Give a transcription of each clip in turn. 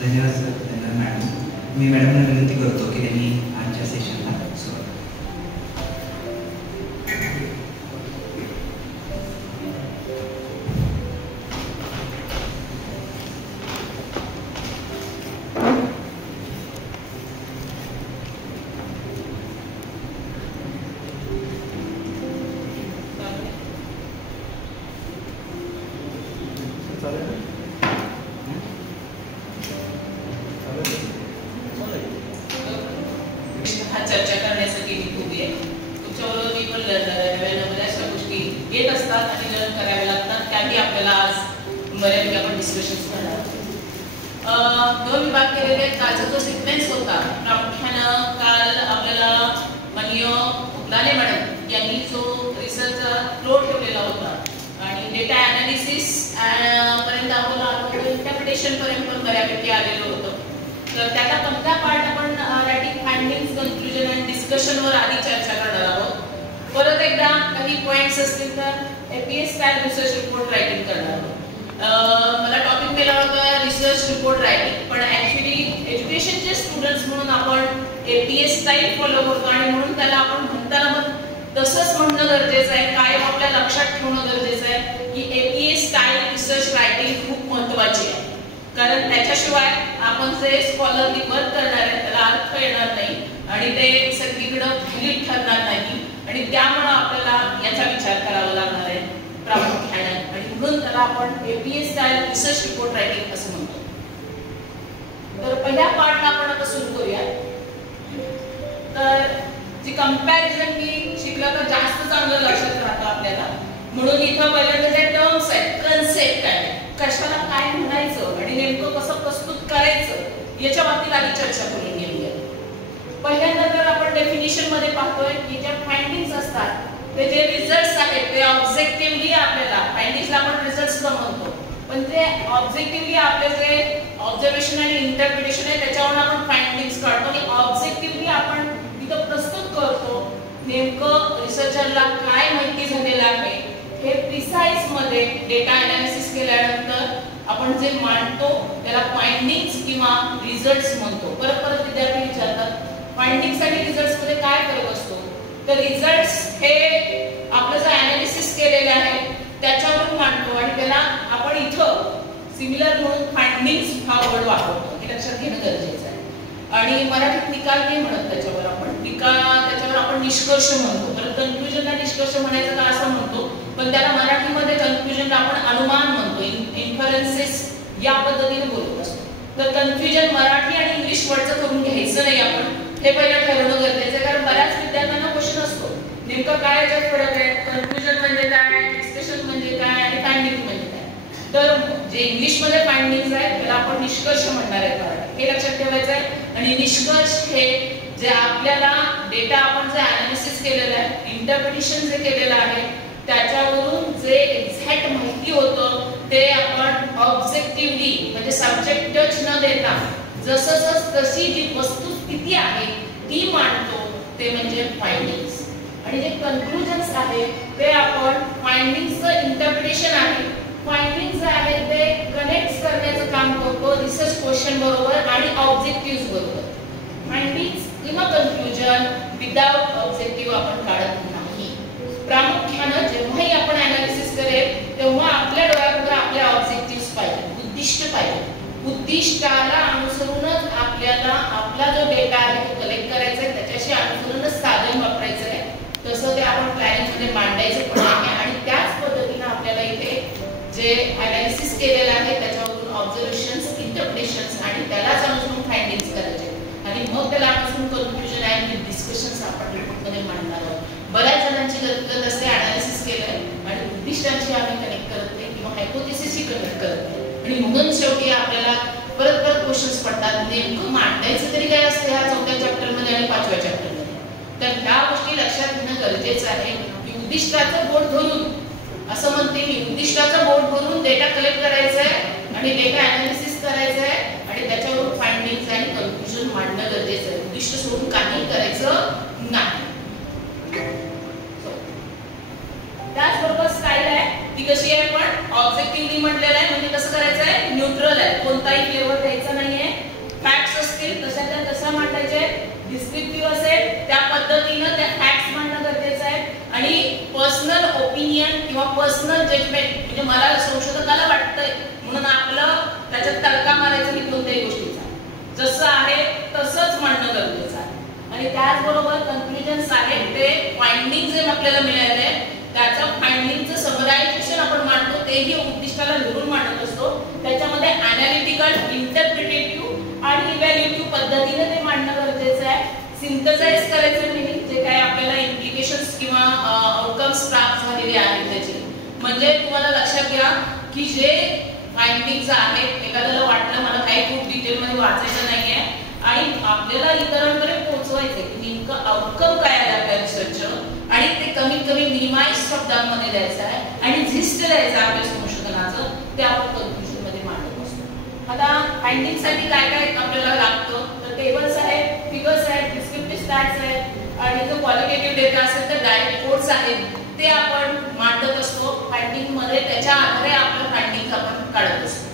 धन्यवाद सर, धन्यवाद मॅडम. मी मॅडमला विनंती करतो की त्यांनी आजच्या सेशनला सुरुवात. चर्चा करण्यासाठी मी उभी आहे. तुमच्याबरोबर मी पण बऱ्याचशा गोष्टी येत असतात आणि लर्न कराव्या लागतात. त्याही आपल्याला आज बऱ्यापैकी आपण डिस्कशन्स करणार आहोत. 2 विभाग केलेले आहेत. कालचा जो सिक्वेन्स होता प्रामुख्यानं काल आपल्याला माननीय उदलाने मॅडम यांनी जो रिसर्चचा फ्लो ठेवलेला होता आणि डेटा ॲनालिसिस पर्यंत आपण आलो, इंटरप्रिटेशन पर्यंत पण बऱ्यापैकी आलेलो होतो. तर त्याचा पहिला पार्ट आपण रायटिंग फाइंडिंग्स, कन्क्लुजन आणि डिस्कशन वर आधी चर्चा करणार आहोत. परत एकदा काही पॉइंट्स असतील तर APS style research report writing करणार आहोत. मला टॉपिक मिळाला होता रिसर्च रिपोर्ट रायटिंग, पण ऍक्च्युली एज्युकेशनचे स्टुडंट्स म्हणून आपण एपीएस स्टाईल फॉलो करतो आणि म्हणून त्याला आपण म्हणताना पण तसंच म्हणणं गरजेचं आहे. कायम आपल्या लक्षात ठेवणं गरजेचं आहे की एपीएस स्टाईल रिसर्च रायटिंग खूप महत्त्वाची आहे. कारण त्याच्याशिवाय आपण जे स्कॉलरली वर्क करणार आहे त्याला अर्थ येणार नाही आणि ते सगळीकडे व्हॅलिड ठरणार नाही आणि त्यामुळे आपल्याला याचा विचार करावा लागणार आहे प्रामुख्याने आणि म्हणून त्याला आपण APS style research report writing असं म्हणतो. तर पहिल्या पार्टला आपण आता सुरू करूया. तर जी कंपॅरिझन मी शिकलं तर जास्त चांगलं लक्षात राहतं आपल्याला, म्हणून इथं पहिल्यांदा जे टर्म्स आहेत, कन्सेप्ट आहे, कशाला काय म्हणायचं आणि नेमकं कसं प्रस्तुत करायचं याच्या बाबतीत आधी चर्चा करून घेऊया. पहिल्यांदा तर आपण डेफिनिशन मध्ये पाहतोय की ज्या फाइंडिंग्स असतात ते जे रिझल्ट्स आहेत ते ऑब्जेक्टिव्हली आपल्याला, फाइंडिंग्सला आपण रिझल्ट्स म्हणतो, पण ते ऑब्जेक्टिव्हली आपले जे ऑब्झर्वेशन आणि इंटरप्रिटेशन आहे त्याच्यावर आपण फाइंडिंग्स काढतो आणि ऑब्जेक्टिव्हली आपण तिथं प्रस्तुत करतो नेमकं रिसर्चरला काय माहिती झालेलं आहे हे प्रिसाइज मध्ये डेटा अनालिसिस केल्यानंतर आपण जे मांडतो त्याला फाइंडिंग्स किंवा रिझल्ट्स म्हणतो. परत परत विद्यार्थी विचारतात फाइंडिंग्स आणि रिझल्ट्स मध्ये काय फरक असतो. तर रिझल्ट्स हे आपलं जे अनालिसिस केलेलं आहे त्याच्यावरून मांडतो आणि त्याला आपण इथं सिमिलर म्हणून फाइंडिंग्स हा वर्ड वापरतो, हे लक्षात घेणं गरजेचं आहे. आणि मराठीत निकाल नाही म्हणत त्याच्यावर आपण, त्याच्यावर आपण निष्कर्ष म्हणतो. परत कन्क्लुजनला निष्कर्ष म्हणायचं का असं म्हणतो, पण त्याला मराठीमध्ये कन्फ्युजनला आपण अनुमान म्हणतो, इन्फरन्सेस या पद्धतीने बोलत असतो. तर कन्फ्युजन मराठी आणि इंग्लिश वर्डचं करून घ्यायचं नाही आपण, हे पहिलं ठरवणं गरजेचं आहे. कारण बऱ्याच विद्यार्थ्यांना क्वेश्चन असतो नेमकं काय याच्यात फरक आहे, कन्फ्युजन म्हणजे काय, डिस्कशन म्हणजे काय आणि फाइंडिंग म्हणजे काय. तर जे इंग्लिश मध्ये फाइंडिंग्स आहेत त्याला आपण निष्कर्ष म्हणणार आहे मराठी, हे लक्षात ठेवायचं आहे. आणि निष्कर्ष हे जे आपल्याला डेटा आपण जे अनालिसिस केलेलं आहे, इंटरप्रिटेशन जे केलेलं आहे त्याच्यावरून जे एक्झॅक्ट माहिती होतं ते आपण ऑब्जेक्टिव्हली म्हणजे सब्जेक्ट टच न देता जसं तशी जी वस्तुस्थिती आहे ती मांडतो, ते म्हणजे फाइंडिंग्स. आणि जे कन्क्लुजन्स आहे ते आपण फाइंडिंग्सचं इंटरप्रिटेशन आहे, फाइंडिंग्स जे आहेत ते कनेक्ट करण्याचं काम करतो रिसर्च क्वेश्चन बरोबर आणि ऑब्जेक्टिव्ह बरोबर. फाइंडिंग्स किंवा कन्क्लुजन विदाउट ऑब्जेक्टिव्ह आपण काढत नाही. प्रामुख्यानं जेव्हाही आपण अनालिसिस करेल तेव्हा आपल्या डोळ्यापुढे आपले ऑब्जेक्टिव्ह पाहिजे, उद्दिष्ट पाहिजे. उद्दिष्टाला अनुसरूनच आपल्याला आपला जो डेटा आहे तो कलेक्ट करायचा आहे, त्याच्याशी अनुसरूनच साधन वापरायचं आहे. तसं ते आपण प्लॅनिंग मध्ये मांडायचं पण आहे आणि त्याच पद्धतीने आपल्याला इथे जे अनालिसिस केलेलं आहे त्याच्यावरून ऑब्झर्वेशन्स, इंटरप्रिटेशन्स आणि त्यालाच अनुसरून फाइंडिंग्स करायचे आणि मग त्याला अनुसरून कन्क्लुजन आणि डिस्कशन्स आपण रिपोर्टमध्ये मांडणार आहोत. बऱ्याच जणांची गरज असते अनालिसिस केलंय आणि उद्दिष्टांशी आम्ही कनेक्ट करत नाही किंवा हायपोथेसिसशी कनेक्ट करत नाही आणि म्हणून शेवटी आपल्याला परत परत क्वेश्चन्स पडतात नेमकं मांडायचं तरी काय असतं ह्या 4थ्या चॅप्टरमध्ये आणि 5व्या चॅप्टरमध्ये. तर ह्या गोष्टी लक्षात घेणं गरजेचं आहे की उद्दिष्टाचं बोट धरून असं म्हणते मी, उद्दिष्टाचं बोट धरून डेटा कलेक्ट करायचा आहे आणि डेटा अनालिसिस करायचं आहे आणि त्याच्यावरून फाइंडिंग्स आणि कन्क्लुजन मांडणं गरजेचं आहे. उद्दिष्ट सोडून काही करायचं नाही. त्याचबरोबर स्टाईल आहे ती कशी आहे, पण ऑब्जेक्टिव्हली म्हटलेलं आहे म्हणजे कसं करायचं आहे, न्यूट्रल आहे, कोणताही फ्लेवर द्यायचा नाहीये डिस्क्रिप्टिव्ह असेल त्या पद्धतीनं त्या फॅक्ट्स मांडणं गरजेचं आहे आणि पर्सनल ओपिनियन किंवा पर्सनल जजमेंट म्हणजे मला संशोधकाला वाटतंय म्हणून आपलं त्याच्यात तडका मारायचं नाही कोणत्याही गोष्टीचा, जसं आहे तसंच मांडणं गरजेचं आहे. आणि त्याचबरोबर कन्क्लुजन्स आहेत ते फाइंडिंग जे आपल्याला मिळाले त्याचं फाइंडिंगचं समरायझेशन आपण मांडतो तेही उद्दिष्टाला धरून मांडत असतो. त्याच्यामध्ये अनालिटिकल, इंटरप्रिटेटिव्ह आणि इव्हॅल्युएटिव्ह पद्धतीने ते मांडणं गरजेचं आहे. सिंथसाइज करायचं म्हणजे जे काय आपल्याला इम्प्लिकेशन्स किंवा आउटकम्स प्राप्त झालेले आहेत त्याचे, म्हणजे तुम्हाला लक्षात घ्या की जे फाइंडिंग्स आहेत एखाद्याला वाटलं मला काही खूप डिटेलमध्ये वाचायचं नाहीये आणि आपल्याला इतरांकडे पोहोचवायचंय की नेमकं आउटकम काय आहे आपल्या रिसर्चचं आणि ते कमीत कमी मिनिमाइज शब्दांमध्ये द्यायचं आहे आणि झिस्ट द्यायचं आपल्या संशोधनाचं, ते आपण कन्क्लुजन मध्ये मांडत असतो. आता फाइंडिंग साठी काय काय आपल्याला लागतं तर टेबल्स आहेत, फिगर्स आहेत, डिस्क्रिप्टिव्ह स्टॅट्स आहेत आणि जो क्वालिटेटिव्ह डेटा असेल तर डायरेक्ट कोड्स आहेत ते आपण मांडत असतो फाइंडिंग मध्ये. त्याच्या आधारे आपलं फाइंडिंग आपण काढत असतो.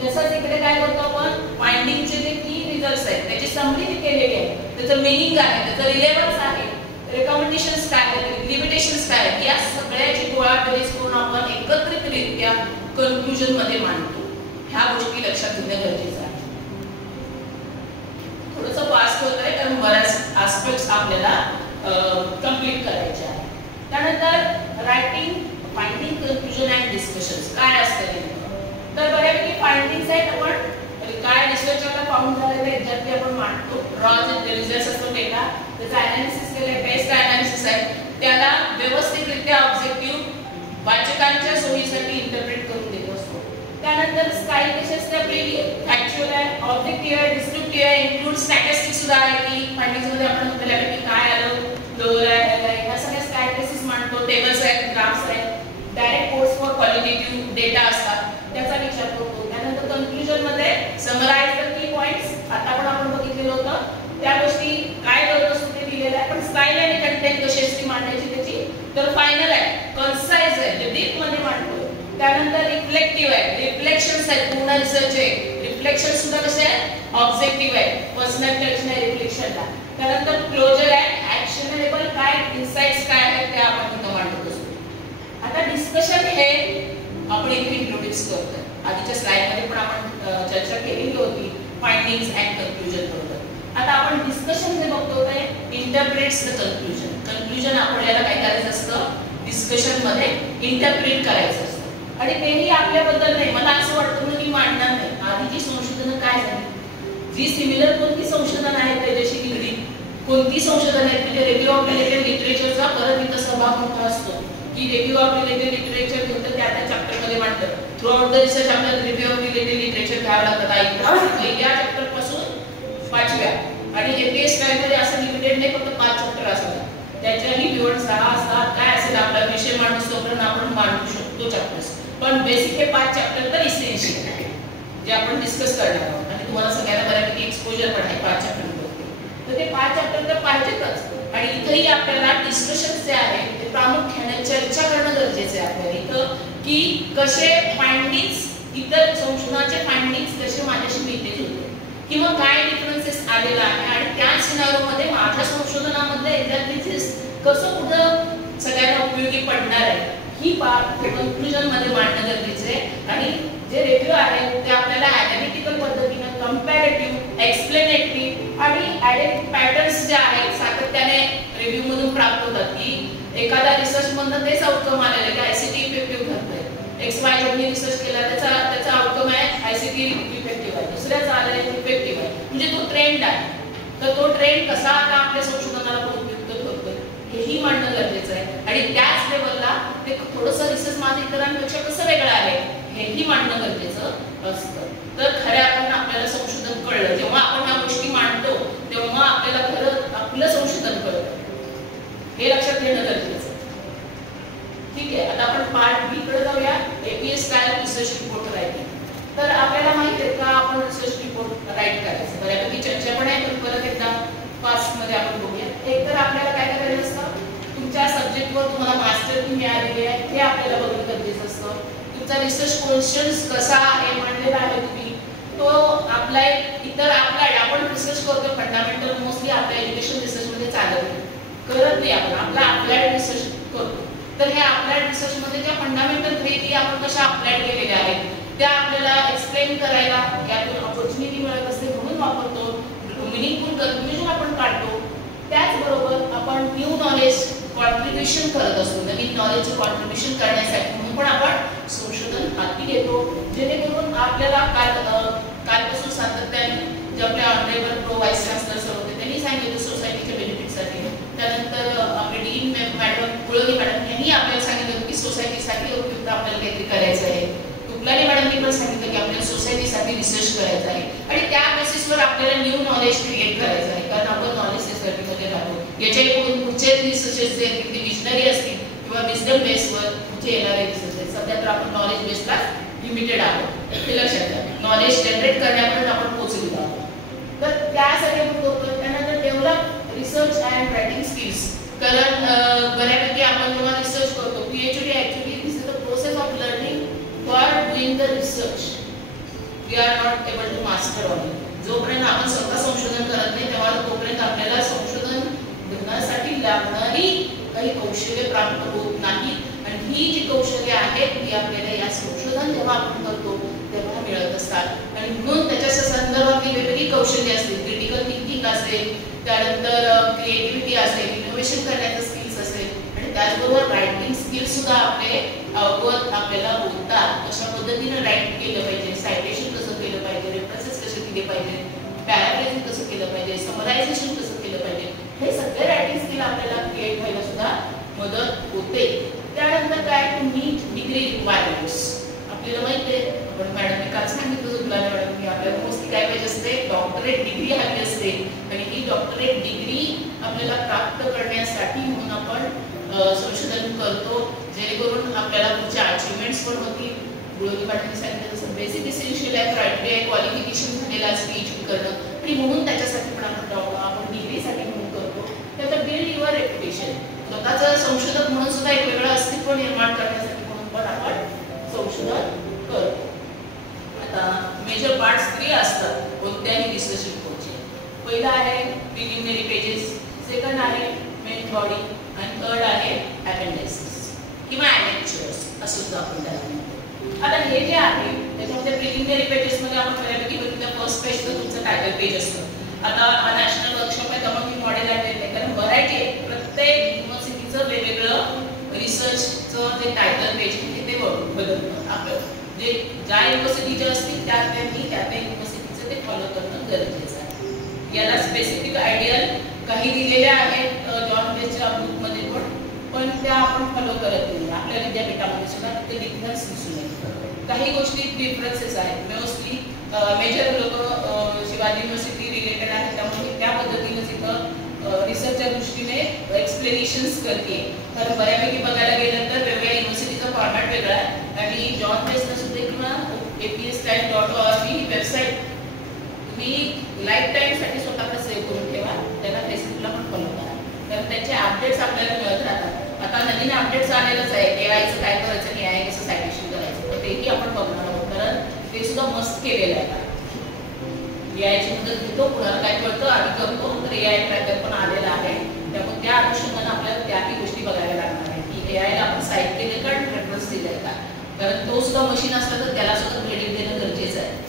तसंच इकडे काय करतो आपण फाइंडिंगचे जे की रिझल्ट्स आहेत त्याची समरी केलेली आहे, त्याचं मिनिंग आहे, त्याचं रिलेव्हन्स आहे, रेकमेंडेशन्स काय आहेत, लिमिटेशन्स काय आहेत, या सगळ्याची गोळा बेरीज करून आपण एकत्रितरित्या कन्क्लुजन मध्ये मांडतो. ह्या गोष्टी लक्षात घेणं गरजेचं आहे. थोडंसं फास्ट होत आहे कारण बऱ्याच आस्पेक्ट्स आपल्याला कंप्लीट करायचे आहे. त्यानंतर writing, finding, conclusion and discussions काय असतं तर बऱ्यापैकी फाइंडिंग्स आहेत आपण काय रिसर्चरला फाउंड झालेलं याच्यात आपण मांडतो. रॉ जे रिझल्ट्स असतो डेटा त्याचं अनालिसिस केलंय, टेस्ट अनालिसिस आहे, त्याला व्यवस्थितरित्या ऑब्जेक्टिव्ह वाचकांच्या सोयीसाठी इंटरप्रेट करून देत असतो. त्यानंतर स्टाईल कशी असते आपली फॅक्च्युअल आहे, ऑब्जेक्टिव्ह आहे, डिस्क्रिप्टिव्ह आहे, इन्क्लूड स्टॅटिस्टिक्स सुद्धा आहे की फाइंडिंग्स मध्ये आपण बऱ्यापैकी काय आलं, लोअर आहे, ह्या सगळ्या स्टॅटिस्टिक्स मांडतो. टेबल्स आहेत, ग्राफ्स आहेत, direct codes for qualitative data असतात त्याचा विचार करतो. त्यानंतर कन्क्लुजन मध्ये समराइज द की पॉइंट्स आता पण आपण बघितलेलं होतं त्या गोष्टी काय करत असतो ते दिलेलं आहे. पण स्टाईल आणि कंटेंट कशी असते मांडायची त्याची तर फायनल आहे, कन्साइज आहे, डीप मध्ये मांडतो. त्यानंतर रिफ्लेक्टिव्ह आहे, रिफ्लेक्शन्स आहेत, पूर्ण रिसर्च आहे, रिफ्लेक्शन सुद्धा कसे आहे ऑब्जेक्टिव्ह आहे, पर्सनल टच नाही रिफ्लेक्शनला. त्यानंतर क्लोजर आहे, ऍक्शनेबल काय इनसाइट्स काय आहेत ते आपण तिथं मांडत असतो. आता डिस्कशन हे आपण इथे इंट्रोड्यूस करतोय. आधीच्या स्लाइड मध्ये पण आपण चर्चा केलेली होती फाइंडिंग्स अँड कन्क्लुजन बरोबर. आता आपण डिस्कशन जे बघतो ते इंटरप्रेट्स द कन्क्लुजन. कन्क्लुजन आपल्याला काय करायचं असतं डिस्कशन मध्ये इंटरप्रेट करायचं असतं आणि तेही आपल्याबद्दल नाही. मला असं वाटतं ना मी मांडणार नाही. आधीची संशोधनं काय झाली, जी सिमिलर कोणती संशोधन आहेत त्याच्याशी निगडीत कोणती संशोधन आहेत म्हणजे रिव्ह्यू ऑफ रिलेटेड लिटरेचरचा परत इथं सहभाग मोठा असतो की रिव्ह्यू ऑफ रिलेटेड लिटरेचर घेऊन त्या चॅप्टर मध्ये मांडतात. थ्रू आउट द रिसर्च आपल्याला रिव्ह्यू ऑफ रिलेटेड लिटरेचर घ्यावं लागतं पहिल्या चॅप्टर पासून 5व्या आणि एपीएस स्टाईल मध्ये असं लिमिटेड नाही फक्त 5 चॅप्टर असतात. त्याच्याही पिवट 6 असतात. काय असेल आपला विषय मांडू तोपर्यंत आपण मांडू शकतो चॅप्टर्स. पण बेसिक हे 5 चॅप्टर तर इसेन्शियल आहे जे आपण डिस्कस करणार आहोत आणि तुम्हाला सगळ्यांना बऱ्यापैकी एक्सपोजर पण आहे 5 चॅप्टर तर ते 5 चॅप्टर तर पाहिजेतच. आणि इथेही आपल्याला डिस्कशन जे आहे ते प्रामुख्याने चर्चा करणं गरजेचं आहे आपल्याला इथं की कसे फाइंडिंग्स इतर संशोधनाचे फाइंडिंग्स कसे माझ्याशी मिळतील होते किंवा काय डिफरन्सेस आलेला आहे आणि त्या सिनारिओमध्ये माझ्या संशोधनामध्ये एक्झॅक्टली कसं कुठं सगळ्यांना उपयोगी पडणार आहे ही बाब कन्क्लुजन मध्ये मांडणं गरजेचं आहे. आणि जे रिव्ह्यू आहे ते आपल्याला अनालिटिकल पद्धतीने कंपॅरेटिव्ह, एक्सप्लेनेटरी आणि ऍडेड पॅटर्न्स जे आहेत सातत्याने रिव्ह्यू मधून प्राप्त होतात की एखादा रिसर्च मधनं तेच आउटकम आलेलं की आयसीटी इफेक्टिव्ह ठरतंय. XYZ ने रिसर्च केला त्याचा आउटकम आहे आयसीटी इफेक्टिव्ह आहे, दुसऱ्याचा आलाय इफेक्टिव्ह आहे म्हणजे तो ट्रेंड आहे. तर तो ट्रेंड कसा आता आपल्या संशोधनाला उपयुक्त ठरतोय हेही मांडणं गरजेचं आहे. आणि त्याच लेवलला ते थोडंसं रिसर्च माझं इतरांपेक्षा कसं वेगळं आहे हेही मांडणं गरजेचं असतं. तर खऱ्या अर्थानं आपल्याला संशोधन कळलं जेव्हा आपण ह्या गोष्टी मांडतो तेव्हा आपल्याला खरं आपलं संशोधन कळतं हे लक्षात घेणं गरजेचं आहे. ठीक आहे, आता आपण पार्ट बी कडे जाऊया. APS style research report writing. तर आपल्याला माहिती आहे का आपण रिसर्च रिपोर्ट राईट करायचं बऱ्यापैकी चर्चा पण आहे पण परत एकदा फास्ट मध्ये आपण बघूया. एक तर आपल्याला काय करायचं असतं तुमच्या सब्जेक्टवर तुम्हाला मास्टर की मिळालेली आहे हे आपल्याला बघणं गरजेचं असतं. तुमचा रिसर्च क्वेश्चन्स कसा आहे मांडलेला आहे तुम्ही तो अप्लाय इतर अप्लाय आपण रिसर्च करतो फंडामेंटल मोस्टली आपल्या एज्युकेशन करत नाही. आपण आपला अप्लाइड रिसर्च करतो. तर हे अप्लाइड रिसर्च मध्ये ज्या फंडामेंटल थेरी आपण कशा अप्लाइड केलेल्या आहेत त्या आपल्याला एक्सप्लेन करायला यातून ऑपॉर्च्युनिटी मिळत असते म्हणून वापरतो. मिनिंगफुल कन्क्लुजन आपण काढतो. त्याचबरोबर आपण न्यू नॉलेज कॉन्ट्रीब्युशन करत असतो. नवीन नॉलेज कॉन्ट्रीब्युशन करण्यासाठी म्हणून पण आपण संशोधन हाती घेतो, जेणेकरून आपल्याला कालपासून सातत्याने जे आपले honourable pro vice chancellor sir होते त्यांनी सांगितलं सोसायटीच्या बेनिफिटसाठी. त्यानंतर आपले डीन मॅडम कुळवी मॅडम यांनी आपल्याला सांगितलं की सोसायटीसाठी उपयुक्त आपल्याला काहीतरी करायचं आहे. तुपलानी मॅडमनी पण सांगितलं की आपल्याला सोसायटीसाठी रिसर्च करायचं आहे आणि त्या बेसिसवर आपल्याला न्यू नॉलेज क्रिएट करायचं आहे. कारण आपण नॉलेज सोसायटीमध्ये राहतो. याच्याकडून पुढचे रिसर्चेस जे ते विजनरी असतील किंवा विजडम बेसवर पुढचे येणारे रिसर्चेस. सध्या तर आपण नॉलेज बेसला लिमिटेड आहोत, हे लक्षात घ्या. नॉलेज जनरेट करण्यापर्यंत आपण पोहोचलेलो आहोत. तर त्यासाठी आपण करतो. त्यानंतर develop research and writing skills. कारण बऱ्यापैकी आपण जेव्हा रिसर्च करतो PhD actually this is the process of learning for doing the research. We are not able to master on it. जोपर्यंत आपण स्वतः संशोधन करत नाही तेव्हा तोपर्यंत आपल्याला संशोधन करण्यासाठी लागणारी काही कौशल्य प्राप्त होत नाही. आणि ही जी कौशल्य आहेत ती आपल्याला या संशोधन जेव्हा आपण करतो तेव्हा मिळत असतात. आणि म्हणून त्याच्या संदर्भातली वेगवेगळी कौशल्य असतील. क्रिटिकल थिंकिंग असेल, त्यानंतर क्रिएटिव्हिटी असेल, इनोव्हेशन करण्याचे स्किल्स असेल आणि त्याचबरोबर रायटिंग स्किल्स सुद्धा आपले अवगत आपल्याला होतात. कशा पद्धतीने राईट केलं पाहिजे, सायटेशन कसं केलं पाहिजे, रेफरन्सेस कसे दिले पाहिजे, पॅराफ्रेजिंग कसं केलं पाहिजे, समरायझेशन कसं केलं पाहिजे, हे सगळे रायटिंग स्किल आपल्याला क्रिएट व्हायला सुद्धा मदत होते. त्यानंतर काय टू मीट डिग्री रिक्वायरमेंट्स. आपल्याला माहिती आहे, आपण मॅडमने काल सांगितलं तुला मॅडम की आपल्याला मोस्टली काय पाहिजे असते, डॉक्टरेट डिग्री हवी असते. आणि ही डॉक्टरेट डिग्री आपल्याला प्राप्त करण्यासाठी म्हणून आपण संशोधन करतो, जेणेकरून आपल्याला पुढच्या अचिव्हमेंट्स पण होतील. गुळवणी मॅडमने सांगितलं तसं बेसिक इसेन्शियल आहे, क्रायटेरिया क्वालिफिकेशन झालेला PhD करणं आणि म्हणून त्याच्यासाठी पण आपण डिग्रीसाठी म्हणून करतो. त्यानंतर बिल्ड युअर रेप्युटेशन. स्वतःचं संशोधक म्हणून सुद्धा एक वेगळं अस्तित्व निर्माण करण्यासाठी म्हणून पण आपण संशोधन करतो. आता मेजर पार्ट्स 3 असतात कोणत्याही रिसर्च रिपोर्टचे. पहिला आहे प्रिलिमिनरी पेजेस, सेकंड आहे मेन बॉडी आणि थर्ड आहे अपेंडिसेस किंवा ॲनेक्चर्स असं सुद्धा आपण त्याला म्हणतो. आता हे जे आहे त्याच्यामध्ये प्रिलिमिनरी पेजेस मध्ये आपण बऱ्यापैकी बघितलं फर्स्ट पेज तर तुमचं टायटल पेज असतं. आता हा नॅशनल वर्कशॉप आहे त्यामुळे मी मॉडेल आणलेलं आहे कारण व्हरायटी आहे. प्रत्येक युनिव्हर्सिटीचं वेगवेगळं रिसर्चचं जे टायटल पेज आहे ते बदलतं. आपलं जे ज्या युनिव्हर्सिटीच्या असतील त्या युनिव्हर्सिटीचं ते फॉलो करणं गरजेचं आहे. याला स्पेसिफिक आयडियल काही दिलेल्या आहेत जॉन बेसच्या बुकमध्ये पण त्या आपण फॉलो करत नाही. आपल्या विद्यापीठामध्ये सुद्धा ते डिफरन्स दिसून येतो. काही गोष्टी डिफरन्सेस आहेत. मोस्टली मेजर लोक शिवाजी युनिव्हर्सिटी रिलेटेड आहेत त्यामुळे त्या पद्धतीने तिथं रिसर्चच्या दृष्टीने एक्सप्लेनेशन्स करते. तर बऱ्यापैकी बघायला गेलं तर वेगवेगळ्या युनिव्हर्सिटीचा फॉर्मॅट वेगळा आहे आणि जॉन बेसला सुद्धा किंवा APS.org ही वेबसाईट तुम्ही लाईफ टाईमसाठी स्वतःला सेव्ह करून ठेवा. त्यांना फेसबुकला पण फॉलो करा कारण त्याचे अपडेट्स आपल्याला मिळत राहतात. आता नवीन अपडेट्स आलेलंच आहे AIचं काय करायचं आणि AI कसं सायटेशन करायचं तर तेही आपण बघणार आहोत कारण ते सुद्धा मस्त केलेलं आहे. AIची मदत घेतो, कुणाला काय कळतं आम्ही करतो तर AI ट्रॅकर पण आलेला आहे. त्यामुळे त्या अनुषंगाने आपल्याला त्याही गोष्टी बघायला लागणार आहे की AIला आपण साईट केले का रेफरन्स दिलाय का. कारण तो सुद्धा मशीन असला तर त्याला सुद्धा क्रेडिट देणं गरजेचं आहे.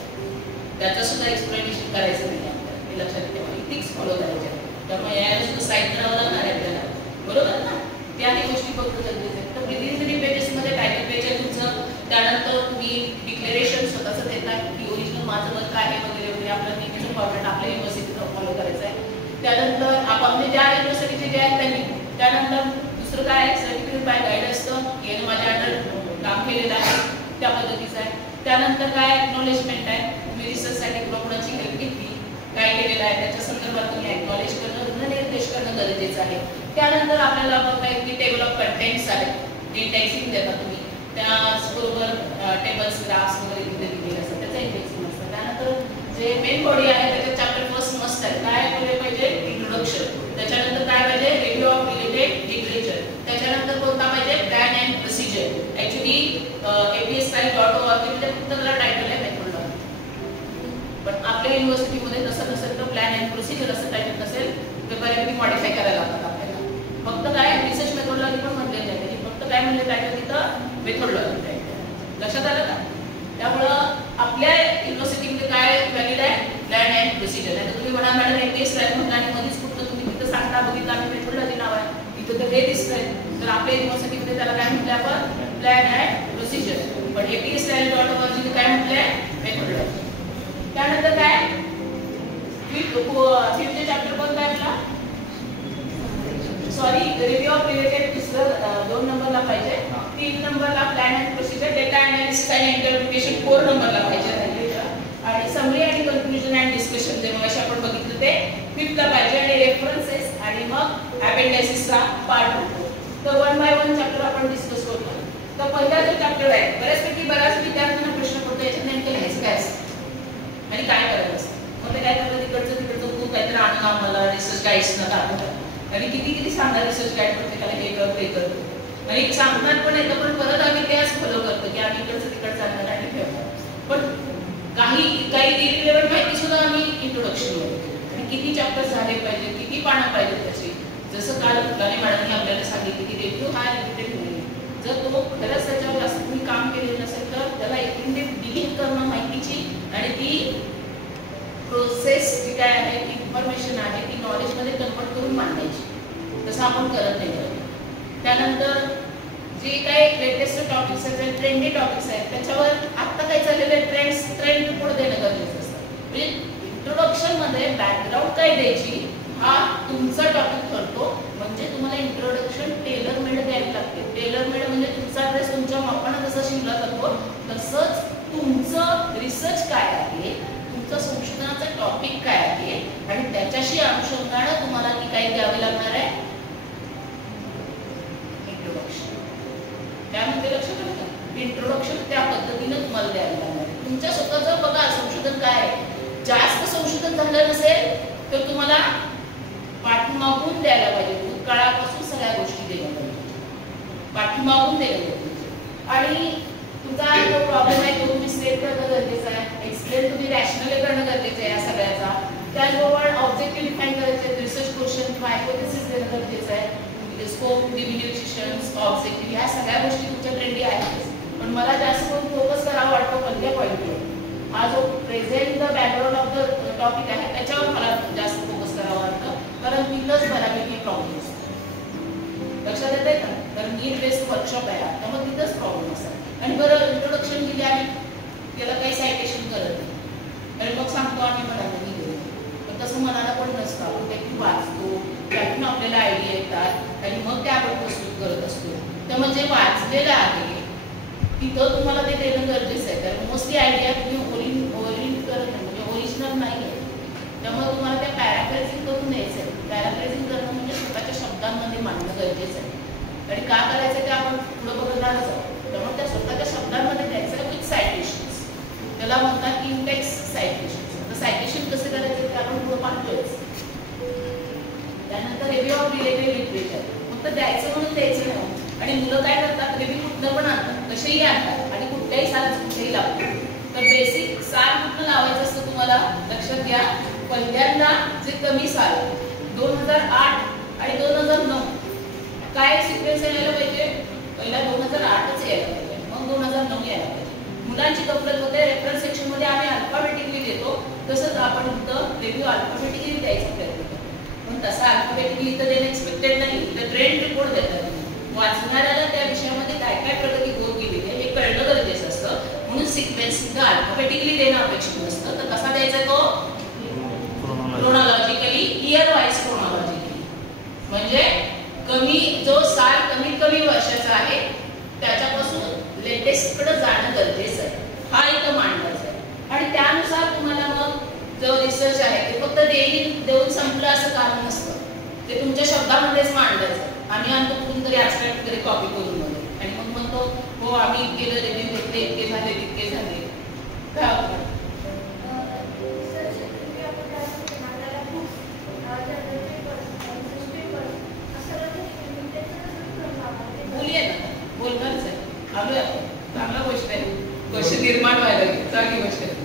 त्याचं सुद्धा एक्सप्लेनेशन करायचं नाही आपल्याला, हे लक्षात ठेवा. इथिक्स फॉलो करायचे. त्यामुळे AIला सुद्धा साईट करावं लागणार आहे आपल्याला, बरोबर ना. त्याही गोष्टी बघणं गरजेचं आहे. तर प्रिलिमिनरी पेजेसमध्ये टायटल पेज आहे तुमचं. त्यानंतर तुम्ही डिक्लेरेशन स्वतःचं देताय की ओरिजिनल माझं मत काय आहे वगैरे वगैरे. आपलं नेहमीचं फॉर्मॅट आपल्या युनिव्हर्सिटीचं फॉलो करायचं आहे. त्यानंतर आपण ज्या युनिव्हर्सिटीचे जे आहेत त्यांनी त्यानंतर दुसरं काय आहे सर्टिफिकेट बाय गाईड असतं की यानं माझ्या अंडर काम केलेलं आहे त्या पद्धतीचं आहे. त्यानंतर काय एक्नॉलेजमेंट आहे. तुम्ही रिसर्चसाठी कुणाची हेल्प घेतली, काय केलेलं आहे त्याच्या संदर्भात तुम्ही एक्नॉलेज करणं, निर्देश करणं गरजेचं आहे. त्यानंतर आपल्याला बघता येईल की टेबल ऑफ कंटेंट्स आहेत, इंडेक्सिंग देता तुम्ही. त्याचबरोबर टेबल्स ग्राफ्स वगैरे तिथे दिलेले असतात त्याचं इंडेक्सिंग असतं. त्यानंतर जे मेन बॉडी आहे त्याच्यात चॅप्टर फर्स्ट मस्त आहे. काय केलं पाहिजे इंट्रोडक्शन. त्याच्यानंतर काय पाहिजे रिव्ह्यू ऑफ रिलेटेड लिटरेचर. त्याच्यानंतर कोणता पाहिजे plan and procedure. Actually APS.org म्हणजे फक्त त्याला टायटल आहे मेथोडॉलॉजी पण आपल्या युनिव्हर्सिटीमध्ये तसं नसेल तर प्लॅन अँड प्रोसिजर असं टायटल नसेल तर बऱ्यापैकी मॉडिफाय करायला लागतात आपल्याला. फक्त काय रिसर्च मेथोडॉलॉजी पण म्हटलेलं नाही, त्याची फक्त काय म्हणले काय तिथं मेथोडॉलॉजी आहे. लक्षात आलं का? त्यामुळं आपल्या युनिव्हर्सिटीमध्ये काय व्हॅलिड आहे, प्लॅन अँड प्रोसिजर. नाही तर तुम्ही म्हणा मॅडम एमपीएस प्लॅन म्हटलं आणि मध्येच कुठलं तुम्ही तिथं सांगता बघितलं आणि मेथोडॉलॉजी नाव आहे, इथं तर हे दिसतंय. तर आपल्या युनिव्हर्सिटीमध्ये त्याला काय म्हटलं आपण, प्लॅन अँड प्रोसिजर. पण एपीएस प्लॅन.org काय म्हटलंय, मेथोडॉलॉजी. त्यानंतर काय फिफ्थ चॅप्टर कोणता आहे आपला, सॉरी रिव्ह्यू ऑफ रिलेटेड दुसरं 2 नंबरला पाहिजे, 3 नंबरला plan and procedure, data analysis आणि इंटरप्रिटेशन 4 नंबरला पाहिजे राहिलेलं. आणि समरी आणि कन्क्लुजन अँड डिस्कशन जे मगाशी आपण बघितलं ते 5thला पाहिजे. आणि रेफरन्सेस आणि मग अपेंडायसिसचा पार्ट होतो. तर 1 बाय 1 चॅप्टर आपण डिस्कस करतो. तर पहिला जो चॅप्टर आहे, बऱ्याच विद्यार्थ्यांना प्रश्न पडतो याच्यात नेमकं लिहायचं काय असतं आणि काय करायचं असतं. मग ते काय करतात, तिकडचं खूप काहीतरी आणून आम्हाला रिसर्च गाईड्स दाखवतात आणि किती सांगणार रिसर्च गाईड प्रत्येकाला हे कर ते करतो आणि सांगणार पण येतं, पण परत आम्ही त्याच फॉलो करतो की आम्ही इकडचं तिकडचं आणणार आणि ठेवतो. पण काही डेली लेवल माहिती सुद्धा आम्ही इंट्रोडक्शन मध्ये आणि किती चॅप्टर झाले पाहिजे, किती पानं पाहिजे त्याची. जसं काल फुलाने मॅडमने आपल्याला सांगितले की रिव्ह्यू हा लिमिटेड होईल. जर तो खरंच त्याच्यावर जास्त तुम्ही काम केलेलं नसेल तर त्याला एकूण डिलीट करणं माहितीची आणि ती प्रोसेस जी काय आहे, इन्फॉर्मेशन आहे ती नॉलेजमध्ये कन्वर्ट करून मांडायची. तसं आपण करत नाही. त्यानंतर जे काही लेटेस्ट टॉपिक्स आहेत, ट्रेंडी टॉपिक्स आहेत, त्याच्यावर आत्ता काय चाललेलं ट्रेंड रिपोर्ट देणं गरजेचं असतं. म्हणजे इंट्रोडक्शनमध्ये बॅकग्राऊंड काय द्यायची हा तुमचा टॉपिक ठरतो. म्हणजे तुम्हाला इंट्रोडक्शन टेलर मेड द्यायला लागते. टेलर मेड म्हणजे तुमचा ड्रेस तुमच्या मापानं जसा शिवला जातो तसंच तुमचं रिसर्च काय आहे, तुमचं संशोधनाचा टॉपिक काय आहे आणि त्याच्याशी अनुषंगानं तुम्हाला ती काही द्यावी लागणार आहे, इंट्रोडक्शन. त्यामध्ये लक्षात आलं का, इंट्रोडक्शन त्या पद्धतीनं तुम्हाला द्यावी लागणार आहे. तुमच्या स्वतःचं बघा संशोधन काय आहे. जास्त संशोधन झालं नसेल तर तुम्हाला पाठीमागून द्यायला पाहिजे. भूतकाळापासून सगळ्या गोष्टी द्यायला पाहिजे, पाठीमागून द्यायला पाहिजे. आणि तुमचा जो प्रॉब्लेम आहे तो तुम्ही स्टेट करणं गरजेचं आहे, एक्सप्लेन तुम्ही रॅशनली करणं गरजेचं आहे या सगळ्याचा. त्याचबरोबर ऑब्जेक्टिव्ह डिफाईन करायचे, रिसर्च क्वेश्चन किंवा हायपोथेसिस देणं गरजेचं आहे. स्कोप, डिव्हिनिफिकेशन्स, ऑब्जेक्टिव्ह ह्या सगळ्या गोष्टी तुमच्या ट्रेंडी आहेतच. पण मला जास्त करून फोकस करावा वाटतो पहिल्या पॉईंटवर. हा जो present the background of the topic आहे त्याच्यावर मला जास्त फोकस करावा वाटतं, कारण तिथंच बऱ्यापैकी प्रॉब्लेम असतो. लक्षात येते का? कारण नीड बेस्ड वर्कशॉप आहे त्यामुळे तिथंच प्रॉब्लेम असतात. आणि बरं इंट्रोडक्शन दिले आम्ही त्याला काही सायटेशन करत नाही आणि मग सांगतो आम्ही म्हणालो मी गेलो, पण तसं मनाला पण नसतं. आपण त्यातून वाचतो, त्यातून आपल्याला आयडिया येतात आणि मग ते आपण प्रस्तुत करत असतो. तर म्हणजे वाचलेलं आहे तिथं तुम्हाला ते देणं गरजेचं आहे, कारण मोस्टली आयडिया तुम्ही करत नाही, म्हणजे ओरिजिनल नाही आहे. त्यामुळे तुम्हाला त्या पॅराफ्रेझिंग करून द्यायचं आहे. पॅराफ्रेझिंग करणं म्हणजे स्वतःच्या शब्दांमध्ये मांडणं गरजेचं आहे. आणि का करायचं ते आपण पुढं बघणारच आहोत. त्यामुळे त्या स्वतःच्या शब्दांमध्ये द्यायचं आहे विथ सायटेशन्स. त्याला म्हणतात इंडेक्स सायटेशन्स. तर सायटेशन कसे करायचे ते आपण पुढं पाहतोयच. त्यानंतर रिव्ह्यू ऑफ रिलेटेड लिटरेचर. फक्त द्यायचं म्हणून द्यायचं नाही. आणि मुलं काय करतात, रिव्ह्यू कुठलं पण आणतात, कसेही आणतात आणि कुठल्याही साल कुठेही लावतात. तर बेसिक साल कुठलं लावायचं असतं तुम्हाला लक्षात घ्या. पहिल्यांदा जे कमी साल 2008 आणि 2009 काय सिक्वेन्स यायला पाहिजे, पहिला 2008च यायला पाहिजे, मग 2009 यायला पाहिजे. मुलांची गफलत होते. रेफरन्स सेक्शन मध्ये आम्ही अल्फाबेटिकली देतो, तसंच आपण इथं रिव्ह्यू अल्फाबेटिकली द्यायचा प्रयत्न करतो. पण तसा अल्फाबेटिकली इथं देणं एक्सपेक्टेड नाही. तर ट्रेंड रिपोर्ट देतात. वाचणाऱ्याला त्या विषयामध्ये काय काय प्रगती होत गेली आहे हे कळणं गरजेचं असतं. म्हणून सिक्वेन्स इथं अल्फाबेटिकली देणं अपेक्षित नसतं. तर कसा द्यायचा तो, क्रोनॉलॉजिकली, इयर वाईज क्रोनॉलॉजिकली. म्हणजे जो साल कमीत कमी वर्षाचा आहे त्याच्यापासून लेटेस्ट कडे जाणं गरजेचं आहे. हा इथं मांडायचा आहे. आणि त्यानुसार तुम्हाला मग जो रिसर्च आहे ते फक्त देऊन संपलं असं कारण नसतं. ते तुमच्या शब्दामध्येच मांडायचं. आम्ही आणतो कुठून तरी ॲब्स्ट्रॅक्ट वगैरे कॉपी करून मध्ये आणि मग म्हणतो हो आम्ही केलं, रिव्ह्यू घेतले, इतके झाले तितके झाले. काय बोलूया ना, बोलणारच आहे. आलोय आपण, चांगला गोष्ट आहे. क्वेश्चन निर्माण व्हायला चांगली गोष्ट आहे.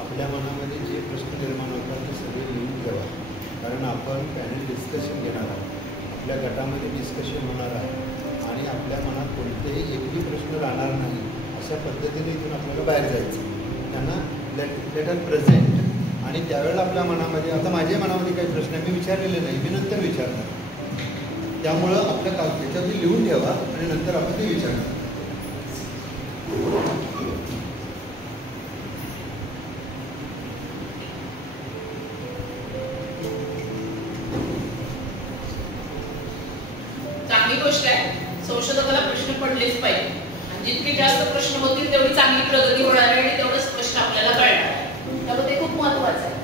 आपल्या मनामध्ये जे प्रश्न निर्माण होतात ते सगळे लिहून ठेवा, कारण आपण पॅनल डिस्कशन घेणार आहोत. आपल्या गटामध्ये डिस्कशन होणार आहे आणि आपल्या मनात कोणतेही एकही प्रश्न राहणार नाही अशा पद्धतीने इथून आपल्याला बाहेर जायचं. त्यांना लेट आर प्रेझेंट आणि त्यावेळेला आपल्या मनामध्ये आता माझ्या मनामध्ये काही प्रश्न मी विचारलेले नाही, मी नंतर विचारणार. त्यामुळं आपल्या त्याच्यावरती लिहून ठेवा आणि नंतर आपण ते विचारणार. चांगली गोष्ट आहे, संशोधकाला प्रश्न पडलेच पाहिजे आणि जितके जास्त प्रश्न होतील तेवढी चांगली प्रगती होणार आहे आणि तेवढंच प्रश्न आपल्याला कळणार आहे. त्यामुळे ते खूप महत्त्वाचं आहे.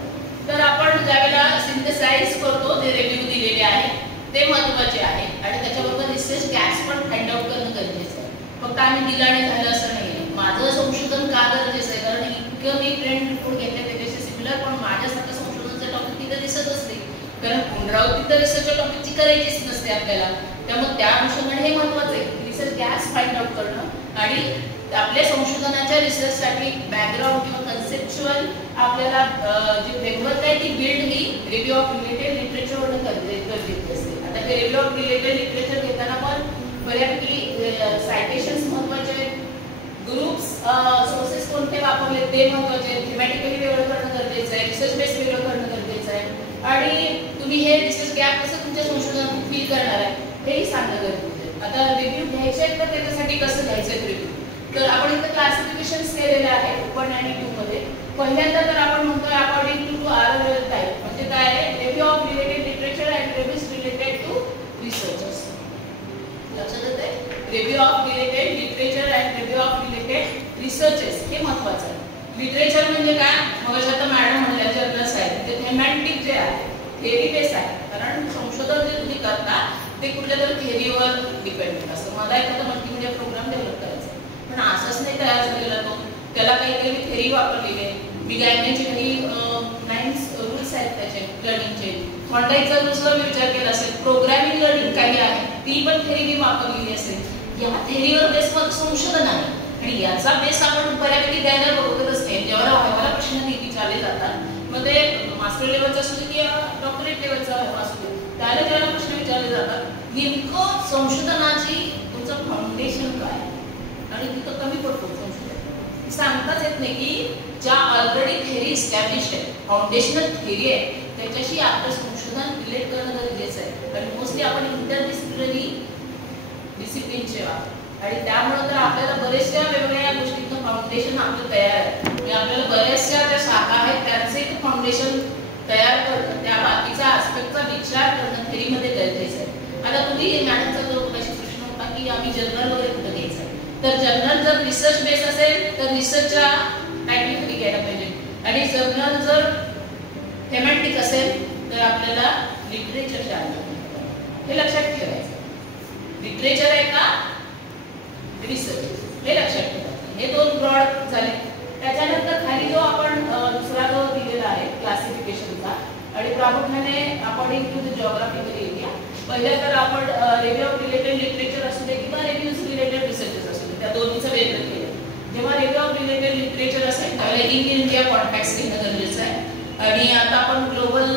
तर आपण ज्यावेळेला सिंथेसाइज करतो जे रिव्ह्यू दिलेले आहे ते महत्त्वाचे आहे आणि त्याच्याबरोबर रिसर्च गॅप्स पण फाइंड आउट करणं गरजेचं आहे. फक्त आम्ही दिलं आणि झालं असं नाही. माझं संशोधन का गरजेचं आहे, कारण इतकं मी ट्रेंड रिपोर्ट घेतले त्याच्याशी सिमिलर पण माझ्यासारखं संशोधनाचं टॉपिक तिथं दिसतच नाही, कारण पुनरावृत्ती तर रिसर्चच्या टॉपिकची करायचीच नसते आपल्याला. त्यामुळे त्या अनुषंगाने हे महत्त्वाचं आहे रिसर्च गॅप्स फाइंड आउट करणं आणि आपल्या संशोधनाच्या रिसर्चसाठी बॅकग्राऊंड किंवा कन्सेप्च्युअल आपल्याला जी फ्रेमवर्क आहे ती बिल्ड ही रिव्ह्यू ऑफ रिलेटेड लिटरेचरवरून गरजेची असते. आता हे रिव्ह्यू ऑफ रिलेटेड लिटरेचर घेताना पण बऱ्यापैकी सायटेशन्स महत्त्वाचे आहेत, ग्रुप्स सोर्सेस कोणते वापरले ते महत्त्वाचे आहेत, थेमॅटिकली वेगळं करणं गरजेचं आहे, रिसर्च बेस वेगळं करणं गरजेचं आहे आणि तुम्ही हे रिसर्च गॅप कसं तुमच्या संशोधनात फील करणार आहे हेही सांगणं गरजेचं आहे. आता रिव्ह्यू घ्यायचे आहेत तर त्याच्यासाठी कसं घ्यायचं आहे रिव्ह्यू, तर आपण इथं क्लासिफिकेशन्स केलेले आहेत 1 आणि 2 मध्ये. पहिल्यांदा तर आपण म्हणतोय अकॉर्डिंग टू RRL टाईप, म्हणजे काय आहे review of related literature and reviews related to researchers. लक्षात येते, review of related literature and review of related researchers हे महत्त्वाचं आहे. लिटरेचर म्हणजे काय, मग आता मॅडम म्हणल्या जर्नल्स आहेत ते थेमॅटिक जे आहे थेरी बेस आहे, कारण संशोधन जे तुम्ही करता ते कुठल्या तरी थेरीवर डिपेंड असतं. मला एखादा मल्टीमीडिया प्रोग्राम डेव्हलप करायचा आहे पण असंच नाही तयार झालेला तो, त्याला काहीतरी मी थेरी वापरलेली आहे, मी गायण्याचे काही 9 रूल्स आहेत त्याचे लर्निंगचे, थॉर्नडाईकचा रूल्सला मी विचार केला असेल, प्रोग्रामिंग लर्निंग काही आहे ती पण थेरी मी वापरलेली असेल. या थेरीवर बेसवर संशोधन आहे आणि याचा बेस आपण बऱ्यापैकी द्यायला बघतच नाही. जेव्हा आम्हाला प्रश्न विचारले जातात, मग ते मास्टर लेवलचा असू दे किंवा डॉक्टरेट लेवलचा असू दे, त्याला ज्याला प्रश्न विचारले जातात नेमकं संशोधनाची तुमचं फाउंडेशन काय आणि तिथं कमी पडतो संशोधन सांगताच येत नाही की ज्या ऑलरेडी थेरी इस्टॅब्लिश आहे, फाउंडेशनल थेरी आहे, त्याच्याशी आपलं संशोधन रिलेट करणं गरजेचं आहे. आणि मोस्टली आपण इंटरडिसिप्लिनरी डिसिप्लिनचे वापर आणि त्यामुळे तर आपल्याला बरेचशा वेगवेगळ्या गोष्टींचं फाउंडेशन आपलं तयार आहे. म्हणजे आपल्याला बऱ्याचशा ज्या शाखा आहेत त्यांचे फाउंडेशन तयार करणं, त्या बाकीच्या आस्पेक्टचा विचार करणं थेरीमध्ये गरजेचं आहे. आता तुम्ही मॅडमचा जो प्रश्न होता की आम्ही जर्नल वगैरे कुठं घ्यायचं आहे, तर जर्नल जर रिसर्च बेस असेल तर रिसर्चच्या टायटलखाली घ्यायला पाहिजे आणि जर्नल जर थेमॅटिक असेल तर आपल्याला लिटरेचरच्या हे लक्षात ठेवायचं. लिटरेचर आहे का रिसर्च हे लक्षात ठेवायचं. हे 2 ब्रॉड झाले. त्याच्यानंतर खाली जो आपण दुसरा जो दिलेला आहे क्लासिफिकेशनचा आणि प्रामुख्याने according to the geographical area, पहिल्या तर आपण रिव्ह्यू ऑफ रिलेटेड लिटरेचर असू दे किंवा रिव्ह्यूज रिलेटेड रिसर्चेस असू दे, त्या दोन्हीचं वेगळं केलं. जेव्हा रिव्ह्यू ऑफ रिलेटेड लिटरेचर असेल त्यावेळेला इन इंडिया कॉन्टॅक्ट घेणं गरजेचं आहे आणि आता आपण ग्लोबल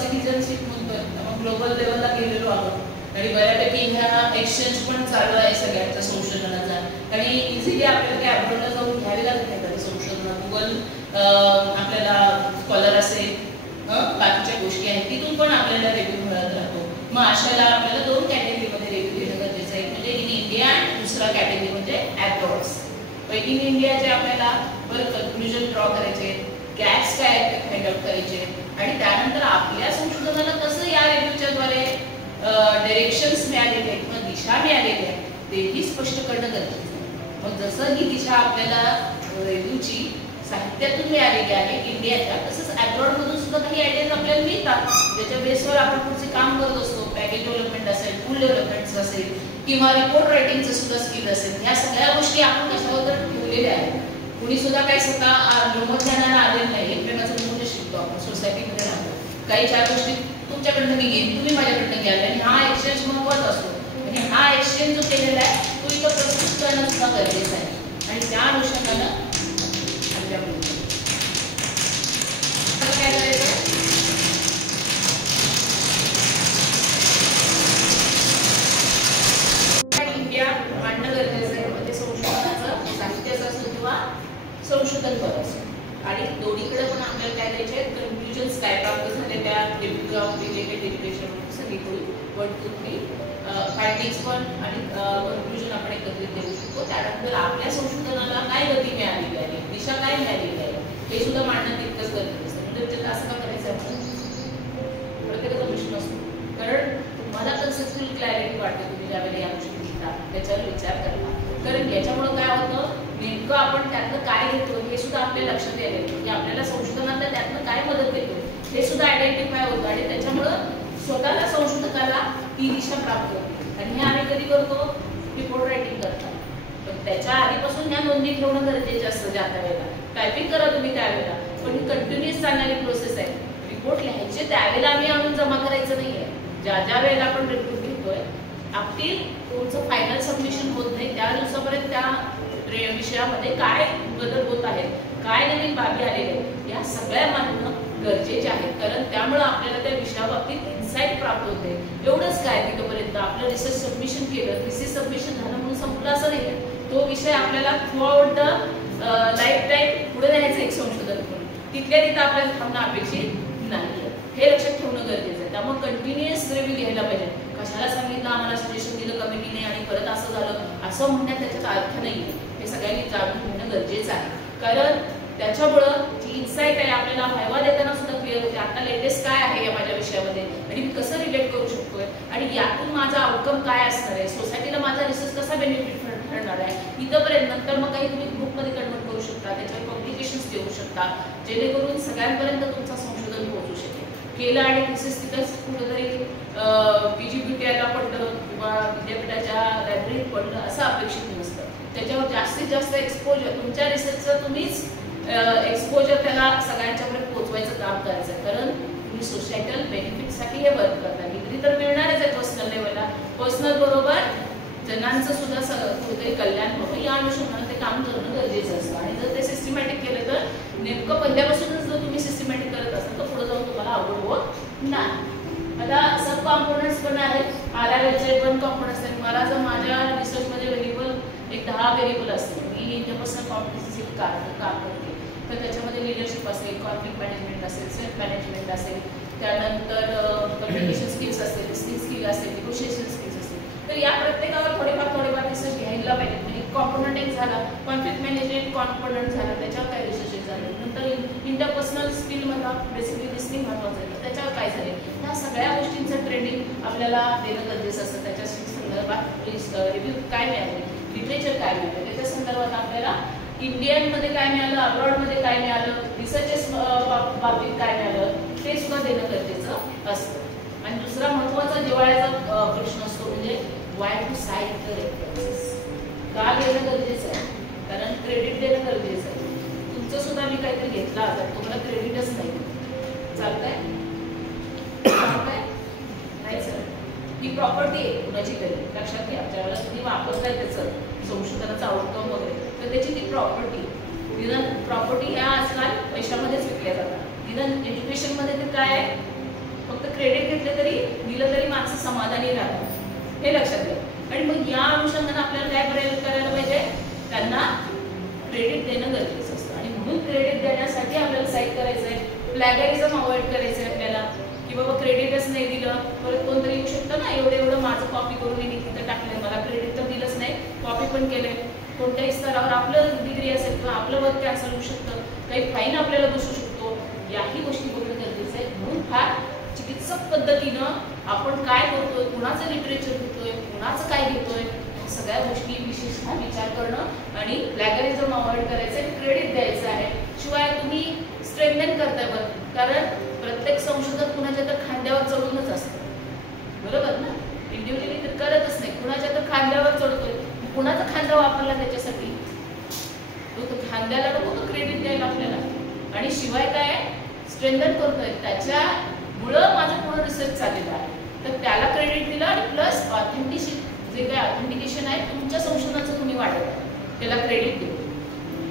सिटिझनशिप म्हणतोय, मग ग्लोबल लेवलला गेलेलो आहोत आणि बऱ्यापैकी ह्या एक्सचेंज पण चालू आहे सगळ्यांच्या संशोधनाचा आणि इझिली आपल्याला काही अब्रॉडला जाऊन घ्यावे लागत नाही त्याचं संशोधन. गुगल आपल्याला स्कॉलर असेल, बाकीच्या गोष्टी आहेत तिथून पण आपल्याला रिव्ह्यू मिळत राहतो. मग अशाला आपल्याला 2 कॅटेगरीमध्ये रिव्ह्यू देणं गरजेचं आहे, म्हणजे इन इंडिया आणि दुसरा कॅटेगरी म्हणजे ॲब्रॉड्स. इन इंडियाचे आपल्याला बरं कन्क्लुजन ड्रॉ करायचे, गॅप्स काय आहेत ते फाइंड आउट करायचे आणि त्यानंतर आपल्या संशोधनाला कसं या रिव्ह्यूच्याद्वारे डायरेक्शन्स मिळालेले आहेत किंवा दिशा मिळालेली आहे तेही स्पष्ट करणं गरजेचं आहे. मग जसं ही दिशा आपल्याला रिव्ह्यूची साहित्यातून मिळालेली आहे इंडियाच्या, तसंच ॲब्रॉडमधून सुद्धा काही आयडियाज आपल्याला मिळतात ज्याच्या बेसवर आपण पुढचे काम करत असतो. पॅकेज डेव्हलपमेंट असेल, टूल डेव्हलपमेंट असेल किंवा रिपोर्ट रायटिंगचं सुद्धा स्किल असेल, ह्या सगळ्या गोष्टी आपण कशावर तर ठेवलेल्या आहेत. कुणी सुद्धा काही स्वतः ब्रह्मज्ञानाला आलेलं नाही, एकमेकाचं नमुने शिकतो आपण, सोसायटीमध्ये राहतो. काही 4 गोष्टी तुमच्याकडनं मी घेईन, तुम्ही माझ्याकडनं घ्याल आणि हा एक्सचेंज महत्त्वाचा असतो आणि हा एक्सचेंज जो केलेला आहे तो इथं प्रस्तुत करणं सुद्धा गरजेचं आहे आणि त्या अनुषंगानं काय करायचं रिलेटेड लिटरेचर सगळीकडून 1, 2, 3 फायटिंग्स पण आणि कन्क्लुजन आपण एकत्रित देऊ शकतो. त्यानंतर आपल्या संशोधनाला काय गती मिळालेली आहे, दिशा काय मिळालेली आहे हे सुद्धा मांडणं तितकंच गरजेचं असतं. म्हणजे असं का करायचं आपण प्रत्येकाचा प्रश्न असतो, कारण तुम्हाला कन्सेप्च्युअल क्लॅरिटी वाटते तुम्ही ज्यावेळेला या गोष्टी लिहिता त्याच्यावर विचार करता. कारण याच्यामुळं काय होतं, नेमकं आपण त्यातनं काय घेतो हे सुद्धा आपल्या लक्षात यायला येतं की आपल्याला संशोधनात त्यातनं काय मदत देतो हे सुद्धा आयडेंटिफाय होतं आणि त्याच्यामुळं स्वतःला संशोधकाला ती दिशा प्राप्त होते. आणि हे आम्ही कधी करतो, रिपोर्ट रायटिंग करतात, पण त्याच्या आधीपासून ह्या नोंदी ठेवणं गरजेचं असतं. ज्या त्यावेळेला टायपिंग करा तुम्ही त्यावेळेला, पण ही कंटिन्युअस चालणारी प्रोसेस आहे. रिपोर्ट लिहायचे त्यावेळेला आम्ही आणून जमा करायचं नाही आहे. ज्या वेळेला आपण रिपोर्ट घेतोय आपली तुमचं फायनल सबमिशन होत नाही त्या दिवसापर्यंत त्या विषयामध्ये काय बदल होत आहेत, काय नवीन बाबी आलेले आहेत, या सगळ्या मानणं गरजेचे आहेत. कारण त्यामुळे आपल्याला त्या विषयाबाबतीत इन्साईट प्राप्त होते. एवढंच काय, तिथपर्यंत आपलं रिसर्च सबमिशन केलं, थिसिस सबमिशन झालं म्हणून संपलं असं नाही. तो विषय आपल्याला through out the life time पुढे न्यायचं एक संशोधन करून तिथल्या तिथं आपल्याला थांबणं अपेक्षित नाही. हे लक्षात ठेवणं गरजेचं आहे. त्यामुळे कंटिन्युअस रिव्ह्यू घ्यायला पाहिजे. कशाला सांगितलं, आम्हाला सजेशन दिलं कमिटीने आणि परत असं झालं असं म्हणण्यात त्याच्यात अर्थ नाही. हे सगळ्यांनी जाणून घेणं गरजेचं आहे. कारण त्याच्यामुळं जी इन्साईट आहे आपल्याला व्हायवा देताना सुद्धा क्लिअर होते. आता लेटेस्ट काय आहे या माझ्या विषयामध्ये आणि मी कसं रिलेट करू शकतोय आणि यातून माझा आउटकम काय असणार आहे, सोसायटीला माझा रिसर्च कसा बेनिफिट ठरणार आहे इथंपर्यंत. नंतर मग काही तुम्ही ग्रुपमध्ये कन्वर्ट करू शकता, त्याच्यावर पब्लिकेशन्स देऊ शकता, जेणेकरून सगळ्यांपर्यंत तुमचं संशोधन पोहोचू शकेल. केलं आणि थिसिस तिथंच कुठेतरी PGBTIला पडलं किंवा विद्यापीठाच्या लायब्ररीत पडलं असं अपेक्षित नसतं. त्याच्यावर जास्तीत जास्त एक्सपोजर तुमच्या रिसर्चचं तुम्हीच एक्सपोजर त्याला सगळ्यांच्यापर्यंत पोहोचवायचं काम करायचं आहे. कारण तुम्ही सोसायटल बेनिफिटसाठी हे वर्क करता. डिग्री तर मिळणारच आहे पर्सनल लेवलला, पर्सनल बरोबर जनांचं सुद्धा कुठेतरी कल्याण व्हावं या अनुषंगाने ते काम करणं गरजेचं असतं. आणि जर ते सिस्टमॅटिक केलं तर नेमकं पहिल्यापासूनच जर तुम्ही सिस्टमॅटिक करत असाल तर पुढे जाऊन तुम्हाला अवघड होत नाही. आता सब कॉम्पोनंट्स पण आहेत, RRLचे 1 कॉम्पोनंट्स आहेत. मला जर माझ्या रिसर्चमध्ये व्हेरिएबल एक 10 व्हेरिएबल असतील, मी इंटरपर्सनल कॉम्पिटन्सी काम करते, तर त्याच्यामध्ये लिडरशिप असेल, कॉन्फ्लिक्ट मॅनेजमेंट असेल, सेल्फ मॅनेजमेंट असेल, त्यानंतर कम्युनिकेशन स्किल्स असेल, लिस्निंग स्किल असेल, निगोशिएशन स्किल्स असेल. तर या प्रत्येकावर थोडेफार रिसर्च घ्यायला पाहिजे. म्हणजे कॉम्पोनंट एक झाला, कॉन्फ्लिक्ट मॅनेजमेंट कॉम्पोनंट झाला, त्याच्यावर काय रिसर्च झाले. नंतर इंटरपर्सनल स्किलमधला बेसिकली लिस्निंग महत्वाचं आहे, त्याच्यावर काय झाले. ह्या सगळ्या गोष्टींचं ट्रेनिंग आपल्याला देणं गरजेचं असतं. त्याच्या संदर्भात रिव्ह्यू काय मिळाले, लिटरेचर काय मिळालं, त्याच्या संदर्भात आपल्याला इंडियनमध्ये काय मिळालं, अब्रॉडमध्ये काय मिळालं, रिसर्चेस बाबतीत काय मिळालं ते सुद्धा देणं गरजेचं असतं. आणि दुसरा महत्त्वाचा जिव्हाळ्याचा प्रश्न असतो म्हणजे why to cite the references. का घेणं गरजेचं आहे, कारण क्रेडिट देणं गरजेचं आहे. तुमचं सुद्धा मी काहीतरी घेतलं आता तुम्हाला क्रेडिटच नाही, चालतंय नाही सर. ही प्रॉपर्टी आहे कुणाची तरी, लक्षात घ्या. ज्यावेळेला तुम्ही वापरताय त्याचं संशोधनाचा आउटकम वगैरे तर त्याची ती प्रॉपर्टी, निदान प्रॉपर्टी ह्या आजकाल पैशामध्येच विकल्या जातात. निदान एज्युकेशनमध्ये ते काय आहे, फक्त क्रेडिट घेतले तरी दिलं तरी माणसं समाधानी राहतात, हे लक्षात घ्या. आणि मग या अनुषंगाने आपल्याला काय करायला पाहिजे, त्यांना क्रेडिट देणं गरजेचं असतं. आणि म्हणून क्रेडिट देण्यासाठी आपल्याला साईट करायचं आहे, प्लॅगरिझम अवॉइड करायचं आहे आपल्याला, की बाबा क्रेडिटच नाही दिलं परत कोणतरी येऊ शकतं ना, एवढं माझं कॉपी करून मी तिथं टाकलंय, मला क्रेडिट तर दिलंच नाही, कॉपी पण केलंय. कोणत्याही स्तरावर आपलं डिग्री असेल किंवा आपलं वर्क कॅन्सल होऊ शकतं, काही फाईन आपल्याला बसू शकतो, याही गोष्टी बघणं गरजेचं आहे. म्हणून फार चिकित्सक पद्धतीनं आपण काय करतोय, कुणाचं लिटरेचर घेतोय, कुणाचं काय घेतोय, सगळ्या गोष्टी विशेषतः विचार करणं आणि प्लॅगरिझम अवॉइड करायचं आहे, क्रेडिट द्यायचं आहे. शिवाय तुम्ही स्ट्रेंथन करताय बरं, कारण प्रत्येक संशोधक कुणाच्या तर खांद्यावर चढूनच असतं, बरोबर ना. इंडिव्हिज्युअली तर करतच नाही, कुणाच्या तर खांद्यावर चढतोय, कुणाचा खांदा वापरला त्याच्यासाठी, तो खांद्याला नको तो क्रेडिट द्यायला आपल्याला. आणि शिवाय काय स्ट्रेंथन करतोय, त्याच्यामुळं माझं पूर्ण रिसर्च चाललेला आहे, तर त्याला क्रेडिट दिलं. आणि प्लस जे काय ऑथेंटिकेशन आहे तुमच्या संशोधनाचं तुम्ही वाढवता, त्याला क्रेडिट देतो.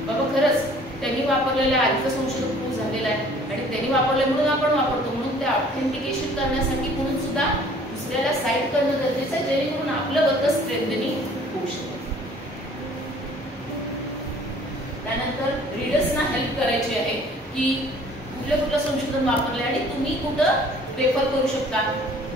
बाबा खरंच त्यांनी वापरलेलं आहे, आधीचं संशोधन खूप झालेलं आहे आणि त्यांनी वापरलं म्हणून आपण वापरतो, म्हणून ते ऑथेंटिकेशन करण्यासाठी म्हणून सुद्धा दुसऱ्याला साईट करणं गरजेचं आहे, जेणेकरून आपलं वर्क स्ट्रेंथनिंग होऊ शकेल. त्यानंतर रीडर्सना हेल्प करायची आहे की कुठलं संशोधन वापरलंय आणि तुम्ही कुठं रेफर करू शकता,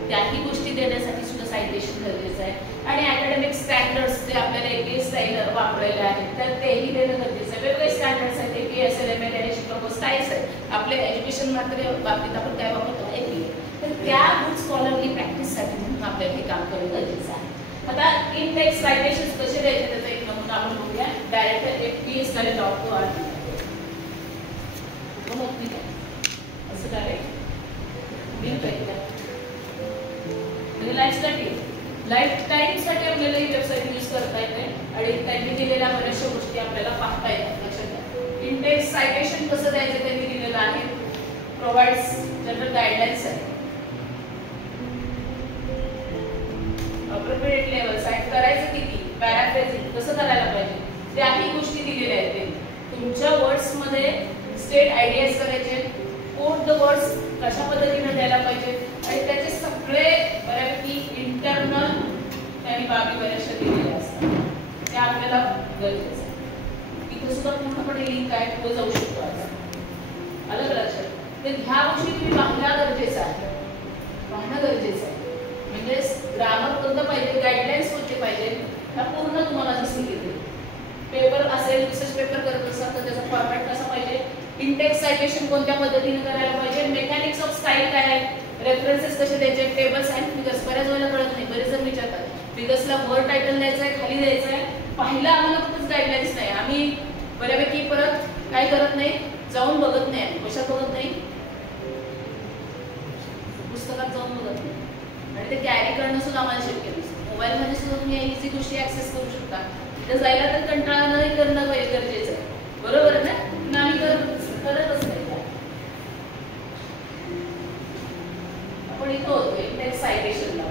त्याही गोष्टी देण्यासाठी सुद्धा सायटेशन गरजेचं आहे. आणि अकॅडमिक स्टँडर्ड्स जे आपल्याला APS स्टाईल वापरायला आहेत तर तेही देणं गरजेचं आहे. वेगवेगळे स्टँडर्ड्स आहेत, APS, LML आणि शिकागो स्टाईल्स आहेत. आपल्या एज्युकेशन मात्र बाबतीत आपण काय वापरतो APA. तर त्या गुड स्कॉलरली प्रॅक्टिससाठी म्हणून आपल्याला हे काम करणं गरजेचं आहे. आता इन टेक्स्ट सायटेशन कसे द्यायचे त्याचा एक नमुना आपण बघूया. डायरेक्ट APS कडे डॉट असं डायरेक्ट लाईफ टाईमसाठी आपल्याला ही वेबसाईट यूज करता येते आणि त्यांनी दिलेल्या बऱ्याचशा गोष्टी आपल्याला पाहता येतात. लक्षात घ्या, इंटेक्स सायटेशन कसं द्यायचं त्यांनी दिलेलं आहे. प्रोव्हाइड्स जनरल गाईडलाईन्स आहे. अप्रोप्रिएट लेवल साईट करायचं किती, पॅराफ्रेजिंग कसं करायला पाहिजे, त्याही गोष्टी दिलेल्या आहेत. त्यांनी तुमच्या वर्ड्स मध्ये स्टेट आयडियाज करायचे, कोट द वर्ड्स कशा पद्धतीने द्यायला पाहिजे आणि त्याचे सगळे बऱ्यापैकी इंटरनल त्यांनी बाबी बऱ्याचशा दिलेल्या असतात. त्या आपल्याला गरजेचं आहे. इथे सुद्धा पूर्णपणे लिंक आहे, पुढे जाऊ शकतो. अलग लक्षात, तर ह्या गोष्टी तुम्ही पाहणं गरजेचं आहे. म्हणजे ग्रामर कोणतं पाहिजे, गाईडलाईन्स कोणते पाहिजे, ह्या पूर्ण तुम्हाला दिसून येते. पेपर असेल, रिसर्च पेपर करत असाल तर त्याचा फॉर्मॅट कसा पाहिजे, इंटेक्स सायटेशन कोणत्या पद्धतीने करायला पाहिजे, मेकॅनिक्स ऑफ स्टाईल काय आहे, रेफरन्सेस कसे द्यायचे, टेबल्स अँड फिगर्स. बऱ्याच वेळेला कळत नाही, बरेच जण विचारतात फिगर्सला वर टायटल द्यायचं आहे, खाली द्यायचं आहे. पाहिलं आम्हाला कुठेच गाईडलाईन्स नाही. आम्ही बऱ्यापैकी परत काय करत नाही, जाऊन बघत नाही. कशात बघत नाही, पुस्तकात जाऊन बघत नाही. आणि ते कॅरी करणं सुद्धा आम्हाला शक्य नसतं. मोबाईलमध्ये सुद्धा तुम्ही इझी गोष्टी ऍक्सेस करू शकता. तिथे जायला तर कंटाळा नाही करणं गरजेचं आहे. बरोबर आहे ना, आम्ही करतच नाही. आपण इथं होतो इंटेक्स सायटेशनला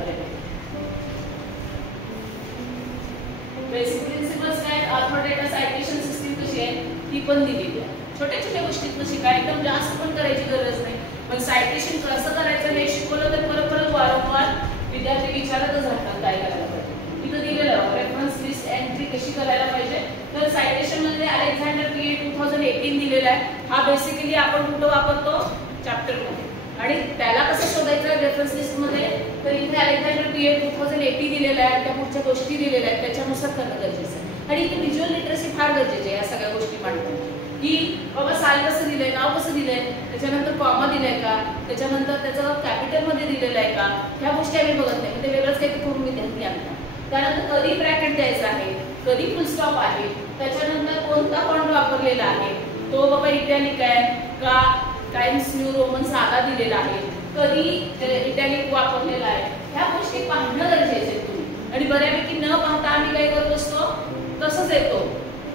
बेसिक प्रिन्सिपल्स काय, अल्फाडेटा सायटेशन सिस्टीम कशी आहे ती पण दिलेली आहे. छोट्या छोट्या गोष्टीत शिकाय, एकदम जास्त पण करायची गरज नाही. पण सायटेशन कसं करायचं हे शिकवलं तर परत परत वारंवार विद्यार्थी विचारतच राहतात काय करायला पाहिजे. इथं दिलेलं रेफरन्स लिस्ट एंट्री कशी करायला पाहिजे. तर सायटेशन मध्ये अलेक्झांडर पीए 2018 दिलेला आहे. हा बेसिकली आपण कुठं वापरतो, चॅप्टर मध्ये. आणि त्याला कसं शोधायचं रेफरन्स लिस्ट मध्ये, तर इथे अलेक्झांडर पीए 2080 दिलेला आहे. त्या पुढच्या गोष्टी दिलेल्या आहेत, त्याच्यानुसार करणं गरजेचं आहे. आणि इथे व्हिज्युअल लिटरसी फार गरजेची आहे या सगळ्या गोष्टी मांडताना. की बाबा साल कसं दिलंय, नाव कसं दिलंय, त्याच्यानंतर कॉमा दिलाय का, त्याच्यानंतर त्याचं कॅपिटल मध्ये दिलेलं आहे का, ह्या गोष्टी आम्ही बघत नाही. म्हणजे वेगळंच काही करून विद्यार्थी आणतात. त्यानंतर कधी ब्रॅकेट द्यायचं आहे, कधी फुल स्टॉप आहे, त्याच्यानंतर कोणता फॉन्ट वापरलेला आहे, तो बाबा इटॅलिक आहे का टाइम्स न्यू रोमन साधा दिलेला आहे, कधी इटॅलिक वापरलेला आहे, ह्या गोष्टी पाहणं गरजेचं आहे तुम्ही. आणि बऱ्यापैकी न पाहता आम्ही काय करत असतो, तसंच येतो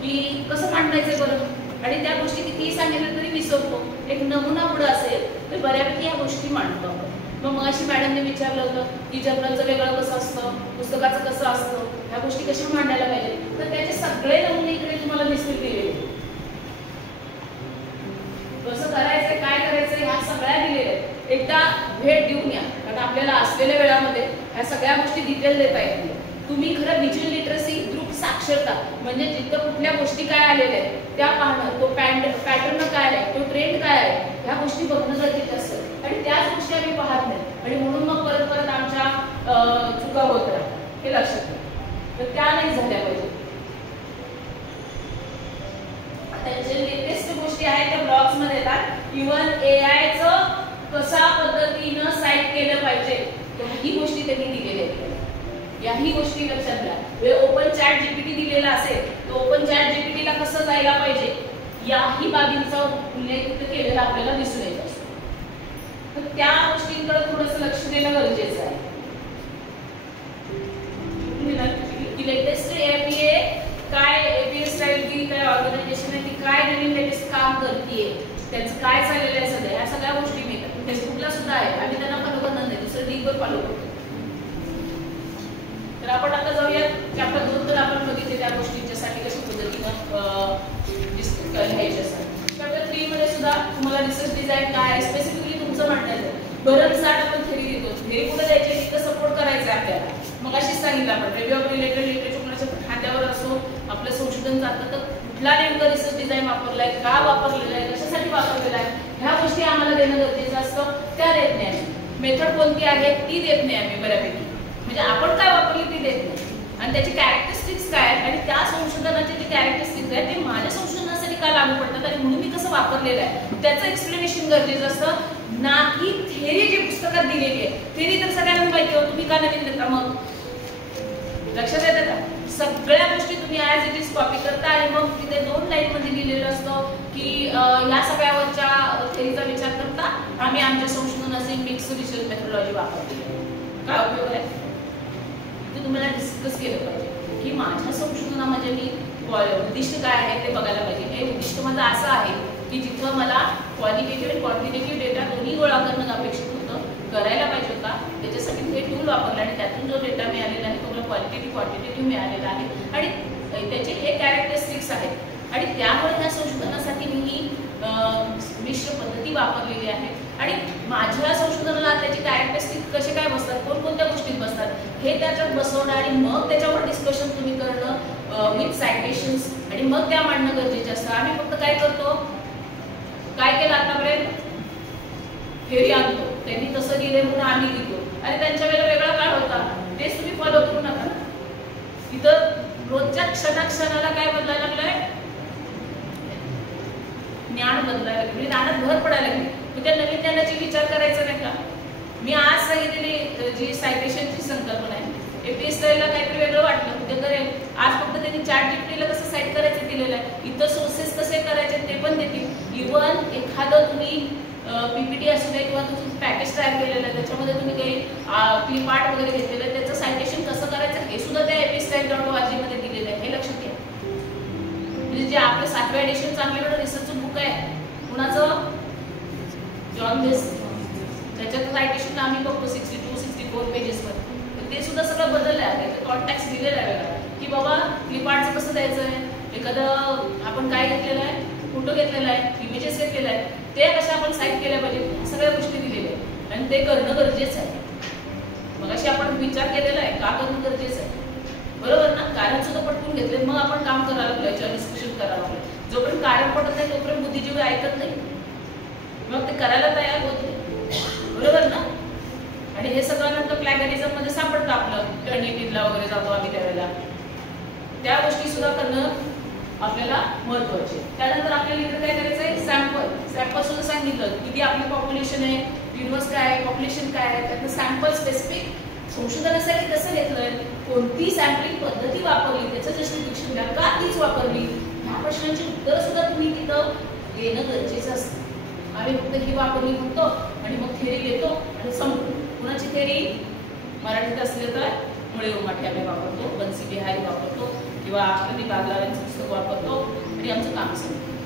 की कसं मांडायचं बरं. आणि त्या गोष्टी कितीही सांगितलं तरी विसरतो. एक नमुना पुढे असेल तर बऱ्यापैकी ह्या गोष्टी मांडतो आपण. मग अशी मॅडमने विचारलं होतं की जर्नलचं वेगळं कसं असतं, पुस्तकाचं कसं असतं, ह्या गोष्टी कशा मांडायला पाहिजे. तर त्याचे सगळे नमुने इकडे तुम्हाला दिसून दिलेले. कसं करायचंय, काय करायचंय, ह्या सगळ्या दिलेल्या आहेत. एकदा भेट देऊन या, कारण आपल्याला असलेल्या वेळामध्ये ह्या सगळ्या गोष्टी डिटेल देता येतील. तुम्ही खरं व्हिज्युअल लिटरसी दृक साक्षरता म्हणजे जिथं कुठल्या गोष्टी काय आलेल्या आहेत त्या पाहणं, तो पॅटर्न काय आहे, तो ट्रेंड काय आहे, ह्या गोष्टी बघणं गरजेचं असतं. आणि त्याच गोष्टी आम्ही पाहत नाही आणि म्हणून मग परत परत आमच्या चुका होत राहतात. हे लक्षात घ्या. तर त्या नाही झाल्या पाहिजे. त्यांचे लेटेस्ट गोष्टी आहेत त्या ब्लॉग्स मध्ये येतात. इव्हन एआयचं कशा पद्धतीनं साईट केलं पाहिजे याही गोष्टी त्यांनी दिलेल्या आहेत. याही गोष्टी लक्षात घ्या. ओपन चॅट जीपीटी दिलेला असेल तर ओपन चॅट जीपीटीला कसं जायला पाहिजे याही बाबींचा उल्लेख केलेला आपल्याला दिसून येत असतो. तर त्या गोष्टींकडे थोडंसं लक्ष देणं गरजेचं आहे. लेटेस्ट एपीए काय, एपीए स्टाईल की काय ऑर्गनायझेशन आहे ती काय नवीन लेटेस्ट काम करतेय, त्यांचं काय चाललेलं आहे सध्या, ह्या सगळ्या गोष्टी मिळतात. फेसबुकला सुद्धा आहे. आम्ही त्यांना फॉलो करणार नाही, दुसरं लिंकवर फॉलो करतो. तर आपण आता जाऊया चॅप्टर 2. तर आपण बघितले त्या गोष्टींच्यासाठी कशा पद्धतीनं डिस्कस घ्यायचे असतात. चॅप्टर 3 मध्ये सुद्धा तुम्हाला रिसर्च डिझाईन काय स्पेसिफिकली तुमचं मांडायचं. भरमसाठ आपण थेरी देतो. थेरी कुठे द्यायची, तिथं सपोर्ट करायचं आपल्याला. मग अशीच सांगितलं आपण रिव्ह्यू ऑफ रिलेटेड लिटरेचर कोणाच्या खात्यावर असो आपलं संशोधन जातं तर कुठला नेमकं रिसर्च डिझाईन वापरलाय, का वापरलेला आहे, कशासाठी वापरलेला आहे, ह्या गोष्टी आम्हाला देणं गरजेचं असतं. त्या देत नाही. मेथड कोणती आहे ती देत नाही आम्ही बऱ्यापैकी, म्हणजे आपण काय वापरली ती देत नाही, आणि त्याची कॅरेक्टरिस्टिक्स काय आहेत आणि त्या संशोधनाचे जे कॅरेक्टरिस्टिक्स आहेत ते माझ्या संशोधनासाठी काय लागू पडतात आणि म्हणून मी कसं वापरलेलं आहे त्याचं एक्सप्लेनेशन गरजेचं असतं, ना की थेरी जी पुस्तकात दिलेली आहे. थेरी तर सगळ्यांना माहिती हो, तुम्ही का नवीन देता मग? लक्षात येतं का? सगळ्या गोष्टी तुम्ही ॲज इट इज कॉपी करता आणि मग तिथे 2 लाईनमध्ये लिहिलेलं असतं की या सगळ्यावरच्या थेरीचा विचार करता आम्ही आमच्या संशोधनाचे मिक्स रिसर्च मेथोडॉलॉजी वापरली. काय उपयोग आहे? ते तुम्हाला डिस्कस केलं पाहिजे की माझ्या संशोधनामध्ये मी उद्दिष्ट काय आहे ते बघायला पाहिजे. हे उद्दिष्ट माझं असं आहे की जिथं मला क्वालिटेटिव्ह आणि क्वांटिटेटिव्ह डेटा दोन्ही गोळा करणं अपेक्षित होतं, करायला पाहिजे होता. त्याच्यासाठी हे टूल वापरलं आणि त्यातून जो डेटा मिळालेला आहे तो मला क्वालिटेटिव्ह क्वांटिटेटिव्ह मिळालेला आहे आणि त्याचे हे कॅरेक्टरिस्टिक्स आहेत आणि त्यामुळे ह्या संशोधनासाठी मी ही मिश्र पद्धती वापरलेली आहे. आणि माझ्या संशोधनाला त्याचे कॅरेक्टरिस्टिक्स कसे काय बसतात, कोणकोणत्या गोष्टीत बसतात हे त्याच्यात बसवणं आणि मग त्याच्यावर डिस्कशन तुम्ही करणं विथ सायटेशन्स आणि मग त्या मांडणं गरजेचे असतं. आम्ही फक्त काय करतो, काय केलं आतापर्यंत, थेरी आणतो, त्यांनी तसं दिले म्हणून आम्ही लिहितो आणि त्यांच्या वेळेला वेगळा काळ होता, तेच तुम्ही फॉलो करू नका. इथं रोजच्या क्षणाक्षणाला काय बदलायला लागलंय, ज्ञान बदलायला लागले, म्हणजे ज्ञानात भर पडायला लागली. मग त्या नवीन ज्ञानाची विचार करायचा नाही का? मी आज सांगितलेली जी सायटेशनची संकल्पना आहे, एपीएसला काहीतरी वेगळं वाटलं उद्या करेल. आज फक्त त्यांनी ChatGPTला कसं साईट करायचं दिलेलं आहे, इतर सोर्सेस कसे करायचे ते पण देतील. इव्हन एखादं तुम्ही PPT असू दे किंवा तुमचं पॅकेज तयार केलेलं आहे त्याच्यामध्ये तुम्ही काही क्लिप आर्ट वगैरे घेतलेलं आहे त्याचं सायटेशन कसं करायचं हे सुद्धा त्या APSTyle.org मध्ये दिलेलं आहे. हे लक्षात घ्या. म्हणजे जे आपलं 7व्या एडिशनचं आमच्याकडे रिसर्चचं बुक आहे कुणाचं, जॉन बेस, त्याच्यात सायटेशन आम्ही बघतो 62-64 पेजेसवर. ते सुद्धा सगळं बदललं आहे, कॉन्टॅक्ट दिलेलं आहे वेगळा की बाबा क्लिप आर्टचं कसं द्यायचं आहे, एखादं आपण काय घेतलेलं आहे, फोटो घेतलेला आहे, इमेजेस घेतलेला आहे, ते कशा आपण साईट केल्या पाहिजे, सगळ्या गोष्टी दिलेल्या आहेत आणि ते करणं गरजेचं आहे. मग अशी आपण विचार केलेला आहे का करणं गरजेचं आहे, बरोबर ना? कारण सुद्धा पटवून घेतले मग आपण काम करायला लागलो, याच्यावर डिस्कशन करायला लागलो. जोपर्यंत कारण पडत नाही तोपर्यंत बुद्धिजीवी ऐकत नाही, मग ते करायला तयार होत नाही, बरोबर ना? आणि हे सगळं नंतर प्लॅगरिझम मध्ये सापडतं आपलं, टर्निटिव्हला वगैरे जातो आम्ही त्यावेळेला, त्या गोष्टी सुद्धा करणं आपल्याला महत्वाचे. त्यानंतर आपल्याला इकडे काय करायचं आहे, सॅम्पल सुद्धा सांगितलं किती आपली पॉप्युलेशन आहे, युनिवर्स काय आहे, पॉप्युलेशन काय आहे, त्यातलं सॅम्पल स्पेसिफिक संशोधनासाठी कसं घेतलंय, कोणती सॅम्पलिंग पद्धती वापरली, त्याचं जस्टिफिकेशन द्या का तीच वापरली, ह्या प्रश्नांची उत्तरं सुद्धा तुम्ही तिथं देणं गरजेचं असतं. आम्ही फक्त ही वापरली म्हणतो आणि मग थेरी देतो आणि संपतो. कुणाची थेरी मराठीत असले तर मुळे उमाठी आम्ही वापरतो, बन्सी बिहारी वापरतो किंवा आकृती बागलावांचं पुस्तक वापरतो आणि आमचं काम संपतं,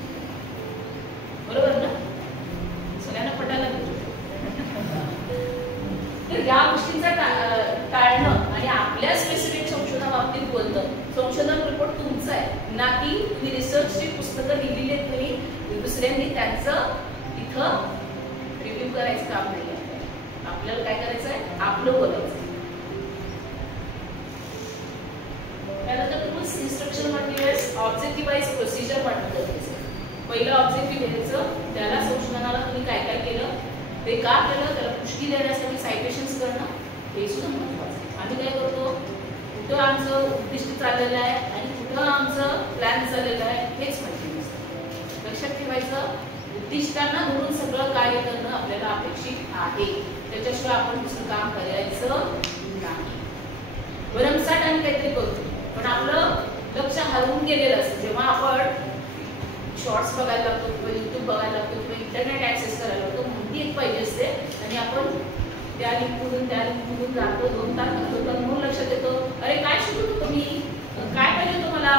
बरोबर ना? सगळ्यांना पटायला पाहिजे. तर या गोष्टींचा टाळणं आणि आपल्या स्पेसिफिक संशोधनाबाबतीत बोलतं. संशोधन रिपोर्ट तुमचा आहे ना की तुम्ही रिसर्चची पुस्तकं लिहिलेली आहेत तरी दुसऱ्यांनी त्यांचं इथं रिव्ह्यू करायचं काम नाही आहे. आपल्याला काय करायचं आहे, आपलं बोलायचं. त्यानंतर tools, instruction materials, objective wise procedure वाटत गरजेचं आहे. पहिलं ऑब्जेक्टिव्ह द्यायचं, त्याला संशोधनाला तुम्ही काय काय केलं, ते का केलं, त्याला पुष्टी देण्यासाठी सायटेशन्स करणं हे सुद्धा महत्त्वाचं आहे. आम्ही काय करतो, कुठं आमचं उद्दिष्ट चाललेलं आहे आणि कुठं आमचं प्लॅन चाललेलं आहे हेच माहिती नसतं. लक्षात ठेवायचं, उद्दिष्टांना धरून सगळं कार्य करणं आपल्याला अपेक्षित आहे, त्याच्याशिवाय आपण दुसरं काम करायचं नाही. भरमसाठ आणि काहीतरी करतो पण आपलं लक्ष हरवून गेलेलं असतं. जेव्हा आपण शॉर्ट्स बघायला लागतो किंवा YouTube बघायला लागतो किंवा इंटरनेट ऍक्सेस करायला लागतो, माहिती एक पाहिजे असते आणि आपण त्या लिंकमधून जातो, 2 तास घालवतो, म्हणून लक्षात येतो अरे काय शिकवतो तुम्ही, काय पाहिजे तुम्हाला,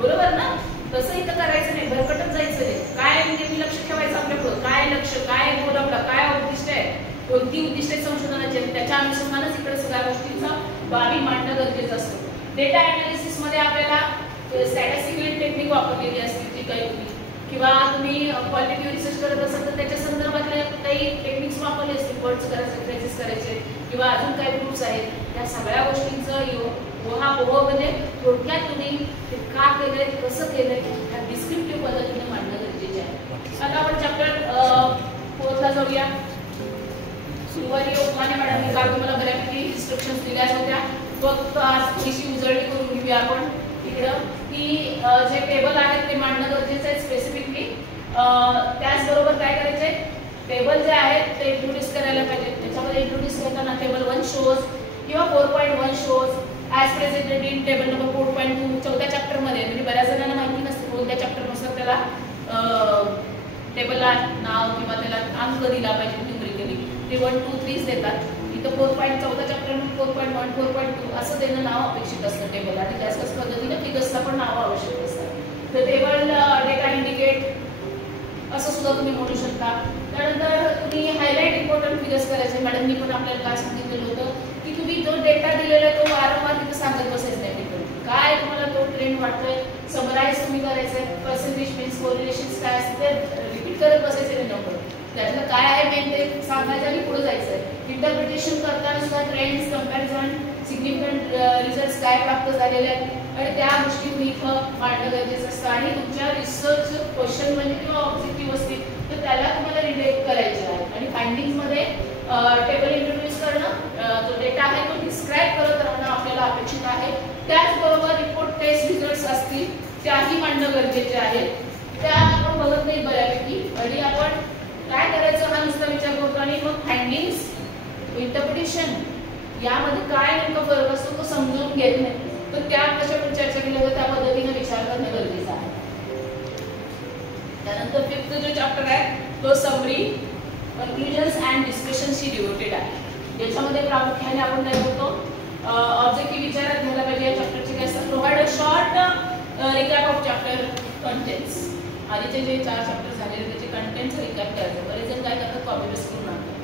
बरोबर ना? तसं इथं करायचं नाही, भरकटत जायचं नाही. काय नेहमी लक्ष ठेवायचं आपल्याकडं, काय लक्ष, काय गोल आपला, काय उद्दिष्ट आहे, कोणती उद्दिष्ट आहे संशोधनाची, त्याच्या अनुषंगानेच इकडे सगळ्या गोष्टींचा बाबी मांडणं गरजेचं असतं. डेटा अनालिसिस मध्ये आपल्याला स्टॅटिस्टिकल टेक्निक वापरलेली असते जी काही तुम्ही, किंवा तुम्ही क्वालिटेटिव्ह रिसर्च करत असाल तर त्याच्या संदर्भातले काही टेक्निक्स वापरले असतील, वर्ड्स करायचे, फ्रेजेस करायचे किंवा अजून काही ग्रुप्स आहेत, त्या सगळ्या गोष्टींचं म्हणजे थोडक्यात तुम्ही ते का केलंय, कसं केलंय ह्या डिस्क्रिप्टिव्ह पद्धतीने मांडणं गरजेचे आहे. आता आपण चॅप्टर 4 ला जाऊया. सुवारी ओखाने मॅडमने काल तुम्हाला बऱ्यापैकी इन्स्ट्रक्शन्स दिल्याच होत्या. फक्त आज थोडीशी उजळणी करून घेऊया आपण इकडं की जे टेबल आहेत ते मांडणं गरजेचं आहे स्पेसिफिकली. त्याचबरोबर काय करायचंय, टेबल जे आहेत ते इंट्रोड्यूस करायला पाहिजे. त्याच्यामध्ये इंट्रोड्यूस करताना टेबल 1 शोज किंवा 4.1 shows as presented in table number 4.2 चौथ्या चॅप्टरमध्ये. म्हणजे बऱ्याच जणांना माहिती नसते कोणत्या चॅप्टरनुसार त्याला टेबलला नाव किंवा त्याला अंक दिला पाहिजे न्यूमरिकली. ते 1, 2, 3 देतात. इथं 4.14 चॅप्टर 4.1, 4.2 असं देणं नाव अपेक्षित असतं टेबल. आणि त्याच पद्धतीने फिगर्सला पण नाव आवश्यक असतं. तर टेबल डेटा इंडिकेट असं सुद्धा तुम्ही म्हणू शकता. त्यानंतर तुम्ही हायलाईट इम्पॉर्टंट फिगर्स करायचे. मॅडमनी पण आपल्याला काय सांगितलेलं होतं की तुम्ही जो डेटा दिलेला आहे तो वारंवार तिथं सांगत बसायचं नाही. काय तुम्हाला तो ट्रेंड वाटतोय समराईज तुम्ही करायचंय. पर्सेंटेज मीन्स कोरिलेशन्स काय असते ते रिपीट करत बसायचे नाही नंबर. त्यातलं काय आहे मेन ते सांगायचं आणि पुढे जायचंय. इंटरप्रिटेशन करताना सुद्धा ट्रेंड्स, कंपॅरिझन, सिग्निफिकंट रिझल्ट्स काय प्राप्त झालेले आहेत आणि त्या गोष्टी तुम्ही इथं मांडणं गरजेचं असतं. आणि तुमच्या रिसर्च क्वेश्चन म्हणजे किंवा ऑब्जेक्टिव्ह असतील तर त्याला तुम्हाला रिलेट करायचे आहे. आणि फाइंडिंग्समध्ये टेबल इंट्रोड्यूस करणं, जो डेटा आहे तो डिस्क्राईब करत राहणं आपल्याला अपेक्षित आहे. त्याचबरोबर रिपोर्ट टेस्ट रिझल्ट्स असतील त्याही मांडणं गरजेचे आहेत. त्या आपण बघत नाही बऱ्यापैकी. आणि आपण काय करायचं हा नुसता विचार करतो आणि मग फाइंडिंग्स, इंटरप्रिटेशन यामध्ये काय नेमकं फरक असतो तो समजून घेत नाही. तर त्या कशा पण चर्चा केली होती त्या पद्धतीने विचार करणं गरजेचं आहे. त्यानंतर 5th जो चॅप्टर आहे तो समरी, कन्क्लुजन्स अँड डिस्कशनशी डिवोटेड आहे. याच्यामध्ये प्रामुख्याने आपण काय करतो ऑब्जेक्टिव्ह विचारात घ्यायला पाहिजे. या चॅप्टरचे काय असतात, provide a short recap of chapter contents. आधीचे जे 4 चॅप्टर झालेले त्याचे कंटेंट्स रिकॅप करायचं. बरेच जण काय करतात कॉपी पेस्ट करून आणतात.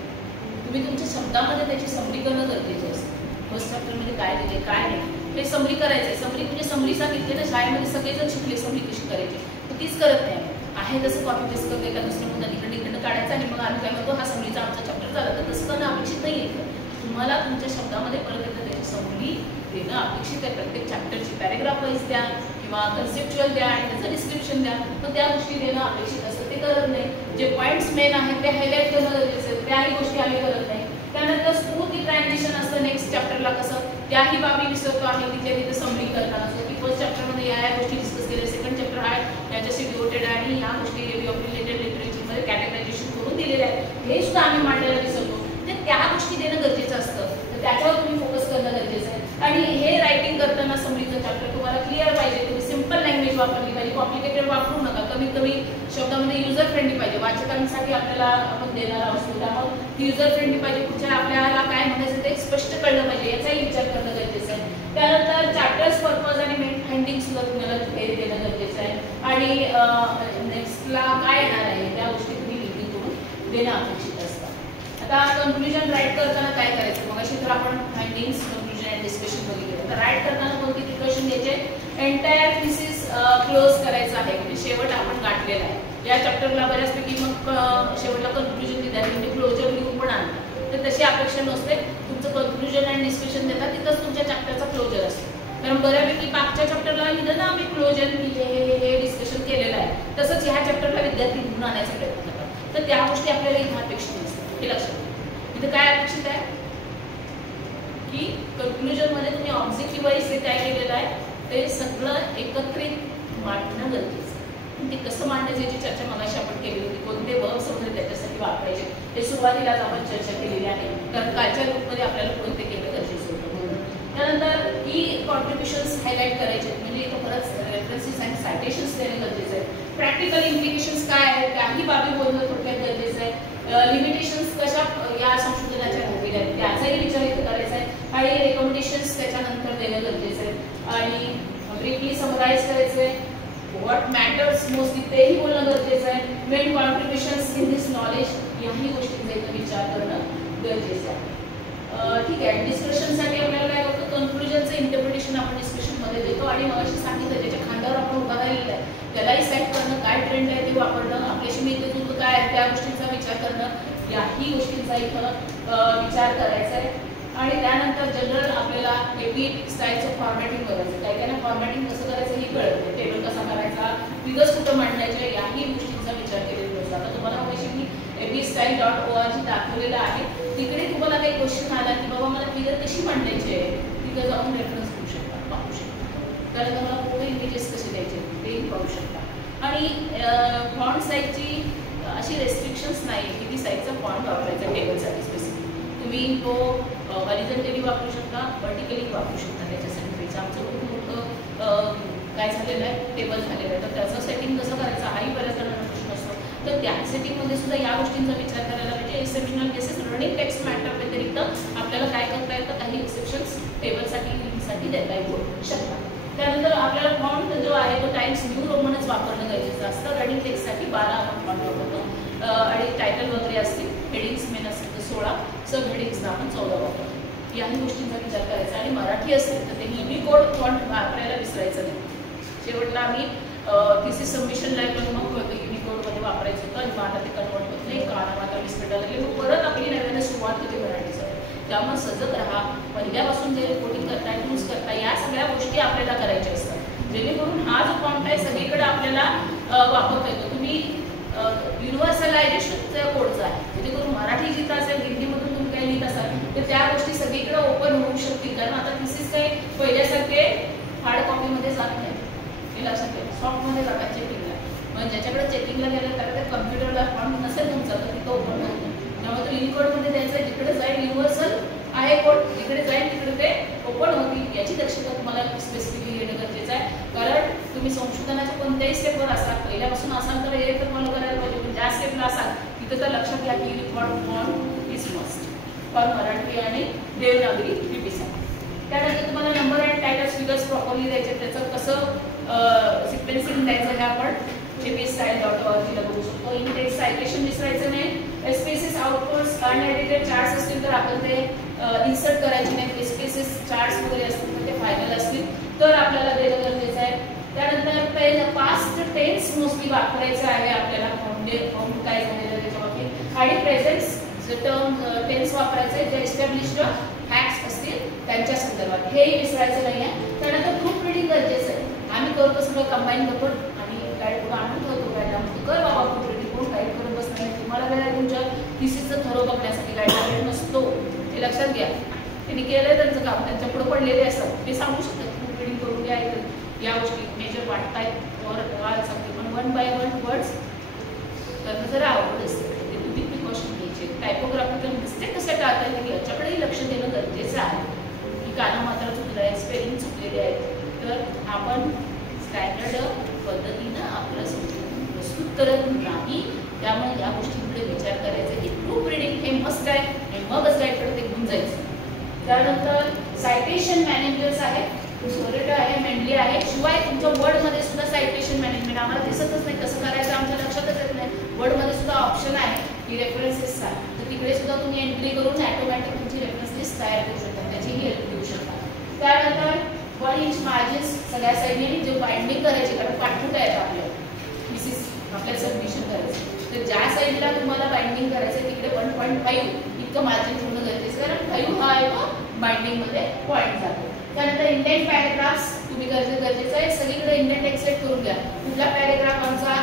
तुम्ही तुमच्या शब्दामध्ये त्याची समरी करणं गरजेचं असतं. फर्स्ट चॅप्टरमध्ये काय दिले काय नाही हे समरी करायचंय. समरी म्हणजे समरी सांगितली ना शाळेमध्ये सगळेजण शिकले समरी कशी करायची, तर तीच करत नाही आहे तसं कॉपी पेस्ट करतो. एका दुसऱ्या मुद्दा इकडे काढायचा आणि मग आम्ही काय म्हणतो हा समरीचा आमचा चॅप्टर झाला. तर तसं करणं अपेक्षित नाही आहे. तुम्हाला तुमच्या शब्दामध्ये परत एकदा त्याची समरी देणं अपेक्षित आहे. प्रत्येक चॅप्टरची पॅरेग्राफ वाईज द्या किंवा कन्सेप्च्युअल द्या आणि त्याचं डिस्क्रिप्शन द्या. तर त्या गोष्टी देणं अपेक्षित असतं, ते करत नाही. जे पॉईंट्स मेन आहेत ते हायलाईट करणं गरजेचं आहे, त्याही गोष्टी आम्ही करत नाही. त्यानंतर स्मूथ ट्रान्झिशन असतं नेक्स्ट चॅप्टरला कसं, त्याही बाबी विसरतो आहे तिथे तिथे समरी करताना. असतो की फर्स्ट चॅप्टरमध्ये या गोष्टी डिस्कस केल्या, सेकंड चॅप्टर आहे याच्याशी डिवोटेड आहे आणि या गोष्टी रिव्ह्यू ऑफ रिलेटेड लिटरेचरमध्ये कॅटेगरायझेशन करून दिलेले आहे. हे सुद्धा आम्ही मांडायला विसरतो. ते त्या गोष्टी देणं गरजेचं असतं, तर त्याच्यावर तुम्ही फोकस करणं गरजेचं आहे. आणि हे रायटिंग करताना समरीचं चॅप्टर तुम्हाला क्लिअर पाहिजे. तुम्ही सिम्पल लँग्वेज वापरली पाहिजे, कॉम्प्लिकेटेड वापरू नका. कमीत कमी शब्दामध्ये युजर फ्रेंडली पाहिजे. वाचकांसाठी आपल्याला आपण देणारा असतो त्यामुळे ती युजर फ्रेंडली पाहिजे. पुढच्या आपल्याला काय म्हणायचं ते स्पष्ट कळलं पाहिजे, याचाही विचार करणं गरजेचं आहे. त्यानंतर चॅप्टर्स पर्पज आणि मेन फाइंडिंग सुद्धा तुम्हाला हे देणं गरजेचं आहे. आणि नेक्स्टला काय येणार आहे त्या गोष्टी तुम्ही लिहिली करून देणं अपेक्षित असतं. आता कन्क्लुजन राईट करताना काय करायचं, मग अशी तर आपण फाइंडिंग्स, कन्क्लुजन अँड डिस्कशन बघितलं. तर राईट करताना कोणती प्रिकॉशन घ्यायचे, एंटायर थिसिस क्लोज करायचं आहे म्हणजे शेवट आपण गाठलेला आहे. या चॅप्टरला बऱ्याचपैकी मग शेवटला कन्क्लुजन दिलं म्हणजे क्लोजर लिहून पण आणतात. तर तशी अपेक्षा नसते. तुमचं कन्क्लुजन अँड डिस्कशन देतात तिथंच तुमच्या चॅप्टरचा क्लोजर असतो. कारण बऱ्यापैकी मागच्या चॅप्टरला लिहिलं ना आम्ही क्लोजर हे डिस्कशन केलेलं आहे, तसंच ह्या चॅप्टरला विद्यार्थी लिहून आणायचा प्रयत्न करतात. तर त्या गोष्टी आपल्याला इथं अपेक्षित नसतात, हे लक्षात घ्या. इथं काय अपेक्षित आहे की कन्क्लुजन मध्ये तुम्ही ऑब्जेक्टिव्ह वाईज जे काय केलेलं आहे ते सगळं एकत्रित मांडणं गरजेचं आहे. ते कसं मांडायचं याची चर्चा मगाशी आपण केली होती. कोणते वर्ब्स वगैरे त्याच्यासाठी वापरायचे हे सुरुवातीलाच आपण चर्चा केलेली आहे. कारण कालच्या ग्रुपमध्ये आपल्याला कोणते केलं गरजेचं होतं म्हणून. त्यानंतर की कॉन्ट्रिब्युशन्स हायलाईट करायचे म्हणजे इथं बरंच रेफरन्सेस आणि सायटेशन्स देणं गरजेचं आहे. प्रॅक्टिकल इम्प्लिकेशन्स काय आहेत त्याही बाबी बोलणं थोडक्यात गरजेचं आहे. लिमिटेशन्स कशा या संशोधनाच्या झालेल्या आहेत त्याचाही विचार इथं करायचा आहे. आणि रेकमेंडेशन्स त्याच्यानंतर देणं गरजेचं आहे. आणि ब्रीफली समराईज करायचं आहे. व्हॉट मॅटर्स मोस्टली तेही बोलणं गरजेचं आहे. मेन कॉन्ट्रिब्युशन्स इन दिस नॉलेज याही गोष्टींचा इथं विचार करणं गरजेचं आहे. ठीक आहे. डिस्कशनसाठी आपल्याला काय होतं, कन्क्लुजनचं इंटरप्रिटेशन आपण डिस्कशनमध्ये देतो. आणि मग अशी सांगितलं ज्याच्या खांद्यावर आपण उभा राहिलेला आहे त्यालाही सेट करणं, काय ट्रेंड आहे ते वापरणं, आपल्याशी मिळतं काय आहे त्या गोष्टींचा विचार करणं, याही गोष्टींचा इथं विचार करायचा आहे. आणि त्यानंतर जनरल आपल्याला एपी स्टाईलचं फॉर्मॅटिंग करायचं. काही काही फॉर्मॅटिंग कसं करायचं हे कळतं, टेबल कसा करायचा, फिगर्स कुठं मांडायचे, याही गोष्टींचा विचार केलेला असतो. आता तुम्हाला माहिती की APStyle.org दाखवलेलं आहे. तिकडे तुम्हाला काही क्वेश्चन आला की बाबा मला फिगर कशी मांडायची आहे, तिथे जाऊन रेफरन्स घेऊ शकता, पाहू शकता. कारण तुम्हाला फोटो इमेजेस कसे द्यायचे तेही पाहू शकता. आणि फॉन्ट साईजची अशी रेस्ट्रिक्शन्स नाही किती साईजचा फॉन्ट वापरायचा टेबलसाठी स्पेसिफिक. तुम्ही तो हॉरिझॉन्टली वापरू शकता, व्हर्टिकली वापरू शकता. त्याच्यासाठी पेज आमचं खूप मोठं काय झालेलं आहे, टेबल झालेलं आहे. तर त्याचं सेटिंग कसं करायचं हाही बऱ्याच जणांना प्रश्न असतो. तर त्या सेटिंगमध्ये सुद्धा या गोष्टींचा विचार करायला पाहिजे. Exceptional cases running text matter व्यतिरिक्त आपल्याला काय करता येतं, काही एक्सेप्शन्स टेबलसाठी लिंकसाठी देता येऊ शकतात. त्यानंतर आपल्याला फॉन्ट जो आहे तो टाइम्स न्यू रोमनच वापरणं गरजेचं असतं. रनिंग टेक्स्टसाठी 12 आपण फॉन्ट वापरतो आणि टायटल वगैरे असतील, हेडिंग्स मेन असतील तर 16, सब हेडिंग्सना आपण 14 वापरतो. याही गोष्टींचा विचार करायचा. आणि मराठी असतील तर ते युनिकोड फॉन्ट वापरायला विसरायचं नाही. शेवटला आम्ही थिसिस सबमिशनला पण मग युनिकोडमध्ये वापरायचं होतं आणि मग आता ते कन्वर्ट होत नाही, कारण आता विस्फोटायला लागले. मग परत आपली नव्याने सुरुवात होते मराठीचं. त्यामुळे सजग राहा. पहिल्यापासून जे रिपोर्टिंग करताय, यूज करताय, या सगळ्या गोष्टी आपल्याला करायच्या असतात, जेणेकरून हा जो फॉन्ट आहे सगळीकडे आपल्याला वापरता येतो. तुम्ही युनिव्हर्सलायझेशनच्या कोडचा आहे, जेणेकरून मराठी जिथं असेल, हिंदीमधून तुम्ही काही लिहित असाल तर त्या गोष्टी सगळीकडे ओपन होऊ शकतील. कारण आता थिसिस काही पहिल्यासारखे हार्ड कॉपीमध्ये जात नाही, हे लक्षात घ्या. सॉफ्टमध्ये जातात चेकिंगला. मग ज्याच्याकडे चेकिंगला गेलं त्याकडे कम्प्युटरला फॉन्ट नसेल तुमचा तर तिथं ओपन होत नाही. त्यामुळे तो युनिकोडमध्ये द्यायचा आहे. जिकडे जाईल युनिव्हर्सल आहे कोड, तिकडे जाईल तिकडे ते ओपन होतील. याची दक्षता तुम्हाला स्पेसिफिकली घेणं गरजेचं आहे. कारण तुम्ही संशोधनाच्या कोणत्याही स्टेपवर असाल, पहिल्यापासून असाल तर हे तर फॉलो करायला पाहिजे. पण ज्या स्टेपला असाल तिथं तर लक्षात घ्या की font is must for Marathi आणि देवनागरी लिपीसाठी. त्यानंतर तुम्हाला number and titles figures properly द्यायचे. त्याचं कसं सिक्वेन्सिंग द्यायचं हे आपण jpstyle.org ला बघू शकतो. इन टेक्स्ट सायटेशन विसरायचं नाही. स्पेसेस आउटपुट्स अनएडिटेड चार्ट्स असतील तर आपण ते इन्सर्ट करायचे नाही. स्पेसेस चार्ट्स वगैरे असतील तर ते फायनल असतील तर आपल्याला देणं गरजेचं आहे. त्यानंतर पास्ट टेन्स मोस्टली वापरायचं आहे आपल्याला. फॉर्म काय झालेलं आहे त्याच्या बाबतीत. आणि प्रेझेंट्स टर्म टेन्स वापरायचं आहे. जे एस्टॅब्लिश्ड फॅक्ट्स असतील त्यांच्या संदर्भात, हेही विसरायचं नाही आहे. त्यानंतर प्रूफ रिडिंग गरजेचं आहे. आम्ही करतो सगळं कंबाईन करतो आणि गाईड पुढे आणून ठेवतो. गाईडला म्हणतो कर बाबा प्रूफ रिडिंग, कोण गाईड करत बसणार नाही. तुम्हाला वेळ तुमच्या थिसिसचं थरो बघण्यासाठी गाईडला वेळ नसतो, हे लक्षात घ्या. त्यांनी केलंय त्यांचं काम, त्यांच्या पुढे पडलेले असतात, ते सांगू शकतात प्रूफ रिडिंग करून घ्या. या गोष्टी मेजर वाटतायत वर सांगते, पण 1 by 1 वर्ड्स करणं जरा आवड असते. ते तुम्ही प्रिकॉशन घ्यायचे. टायपोग्राफिकल मिस्टेक कशा टाळता येईल याच्याकडेही लक्ष देणं गरजेचं आहे की कानामात्रा चुकलं आहे, स्पेलिंग चुकलेले आहेत. तर आपण स्टँडर्ड पद्धतीनं आपलं संशोधन प्रस्तुत करत नाही. त्यामुळे या गोष्टींकडे विचार करायचा की प्रूफ रिडिंग हे मस्ट आहे आणि मगच गाईडकडे ते घेऊन जायचं. त्यानंतर सायटेशन मॅनेजर्स आहे, सोरेटो आहे, मेंडली आहे. शिवाय तुमच्या वर्डमध्ये सुद्धा सायटेशन मॅनेजमेंट आम्हाला दिसतच नाही, कसं करायचं आमच्या लक्षातच येत नाही. वर्डमध्ये सुद्धा ऑप्शन आहे की रेफरन्सेसचा, तर तिकडे सुद्धा तुम्ही एंट्री करून ऑटोमॅटिक तुमची रेफरन्स लिस्ट तयार करू शकता, त्याचीही हेल्प घेऊ शकता. त्यानंतर 1 इंच मार्जिन्स सगळ्या साईडने जे बाइंडिंग करायचे, कारण पाठवून आहेत आपल्याला थिसिस आपल्याला सबमिशन करायचं, तर ज्या साईडला तुम्हाला बाइंडिंग करायचं तिकडे 1.5 इतकं मार्जिन ठेवणं गरजेचं, कारण 5 हा आहे तो बाइंडिंगमध्ये पॉईंट जातो. त्यानंतर इंडेंट पॅरेग्राफ्स तुम्ही गरजेचं आहे. सगळीकडे इंडेंट एक्सेप्ट करून घ्या. कुठला पॅरेग्राफ आमचा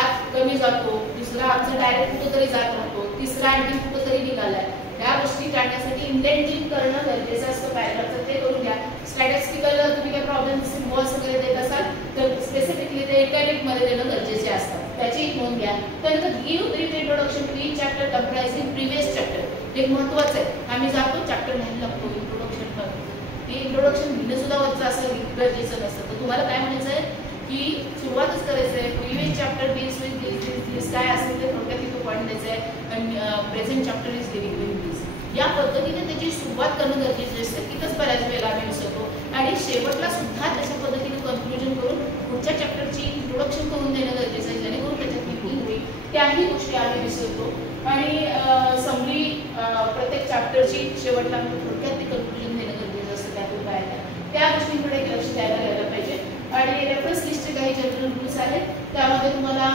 आत कमी जातो, दुसरा आमचा डायरेक्ट कुठं तरी जात राहतो, तिसरा आणखी कुठं तरी निघालाय, या गोष्टी टाळण्यासाठी इंडेंटिंग करणं गरजेचं असतं पॅरेग्राफचं, ते करून घ्या. स्टॅटिस्टिकल तुम्ही काही प्रॉब्लेम सिम्बॉल्स वगैरे देत असाल तर स्पेसिफिकली ते इटॅलिकमध्ये देणं गरजेचे असतात, त्याची नोंद घ्या. त्यानंतर give brief introduction to each chapter comprising previous chapter, हे महत्त्वाचं आहे. आम्ही जातो चॅप्टर नाही लागतो इंट्रोडक्शन करतो, ते इंट्रोडक्शन लिहिणं सुद्धा वरचं असं गरजेचं नसतं. तर तुम्हाला काय म्हणायचं आहे की सुरुवातच करायचं आहे, previous chapter deals with this काय असेल ते थोडक्यात तिथं पॉईंट द्यायचं आहे आणि present chapter is dealing with this, या पद्धतीने त्याची सुरुवात करणं गरजेचं असतं. तिथंच बऱ्याच वेळेला आम्ही विसरतो आणि शेवटला सुद्धा तशा पद्धतीने कन्क्लुजन करून पुढच्या चॅप्टरची इंट्रोडक्शन करून देणं गरजेचं आहे, जेणेकरून त्याच्यात थिंकिंग होईल. त्याही गोष्टी आम्ही विसरतो आणि समरी प्रत्येक चॅप्टरची शेवटला थोडक्यात ते कन्क्लुजन देणं गरजेचं असतं. त्यातून काय त्या गोष्टींकडे लक्ष द्यायला पाहिजे. आणि रेफरन्स लिस्टचे काही जनरल रूल्स आहेत, त्यामध्ये तुम्हाला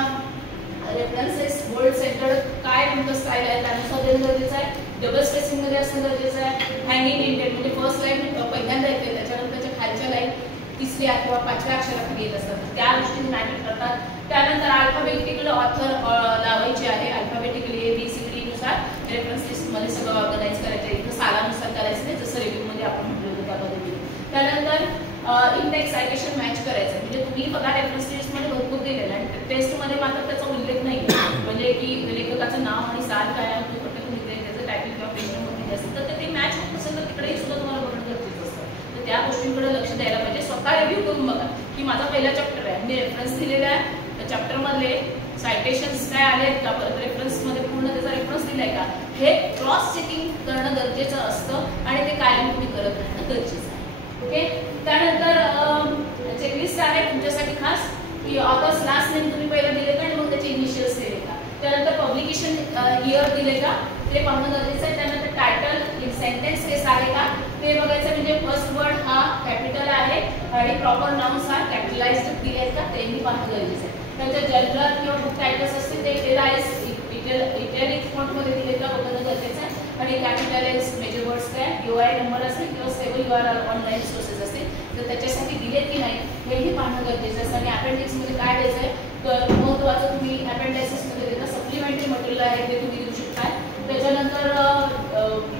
रेफरन्सेस बोल्ड सेंटर्ड काय तुमचं स्टाईल आहे त्यानुसार देणं गरजेचं आहे. डबल स्पेसिंगमध्ये असणं गरजेचं आहे. हँगिंग इंडेंट म्हणजे फर्स्ट लाईन पहिल्यांदा येते, त्याच्यानंतरच्या खालच्या लाईन 3ऱ्या किंवा 5व्या अक्षराखाली येत असतात, त्या गोष्टी मॅटर करतात. त्यानंतर अल्फाबेटिकल ऑथर लावायची आहे, अल्फाबेटिकली ABCD नुसार रेफरन्स लिस्टमध्ये सगळं ऑर्गनाईज करायचं, इथं सालानुसार करायचं नाही, जसं रिव्ह्यूमध्ये आपण म्हटलं होतं त्या पद्धतीने. त्यानंतर इंडेक्स सायटेशन मॅच करायचं, म्हणजे तुम्ही बघा रेफरन्स लिस्टमध्ये भरपूर दिलेलं आहे, टेस्टमध्ये मात्र त्याचा उल्लेख नाही आहे, म्हणजे की लेखकाचं नाव आणि साल काय आहे, तो कुठे लिहिते, त्याचं टायटिल किंवा पेज नंबर किती असेल तर ते मॅच होत असेल तर तिकडेही सुद्धा तुम्हाला बघणं गरजेचं असतं. तर त्या गोष्टींकडे लक्ष द्यायला पाहिजे. स्वतः रिव्ह्यू करून बघा की माझा पहिला चॅप्टर आहे, मी रेफरन्स दिलेला आहे, त्या चॅप्टरमधले सायटेशन्स काय आलेत का, परत रेफरन्समध्ये पूर्ण त्याचा रेफरन्स दिलाय का, हे क्रॉस चेकिंग करणं गरजेचं असतं आणि ते कायम तुम्ही करत राहणं गरजेचं आहे. ओके. त्यानंतर चेकलिस्ट आहे तुमच्यासाठी खास की ऑथर्स लास्ट नेम तुम्ही पहिला दिले का आणि मग त्याचे इनिशियल्स दिले का, त्यानंतर पब्लिकेशन इयर दिले का ते पाहणं गरजेचं आहे. त्यानंतर टायटल सेंटेन्स केस आहे का ते बघायचं, म्हणजे फर्स्ट वर्ड हा कॅपिटल आहे आणि प्रॉपर नाउन्स हा कॅपिटलाइज्ड दिले आहेत का तेही पाहणं गरजेचं आहे. त्याच्या जनरल किंवा बुक टायटल्स असतील ते इटॅलिक फॉन्टमध्ये दिले का बघणं गरजेचं आहे. आणि कॅपिटलाइज मेजर वर्ड्स काय, UI नंबर असेल किंवा स्टेबल URL ऑनलाईन सोर्सेस असतील तर त्याच्यासाठी दिलेत की नाही हेही पाहणं गरजेचं असतं. आणि अपेंडिक्समध्ये काय द्यायचं आहे तर महत्त्वाचं तुम्ही अपेंडायसिसमध्ये देता सप्लिमेंटरी मटेरियल आहे ते तुम्ही देऊ शकता. त्याच्यानंतर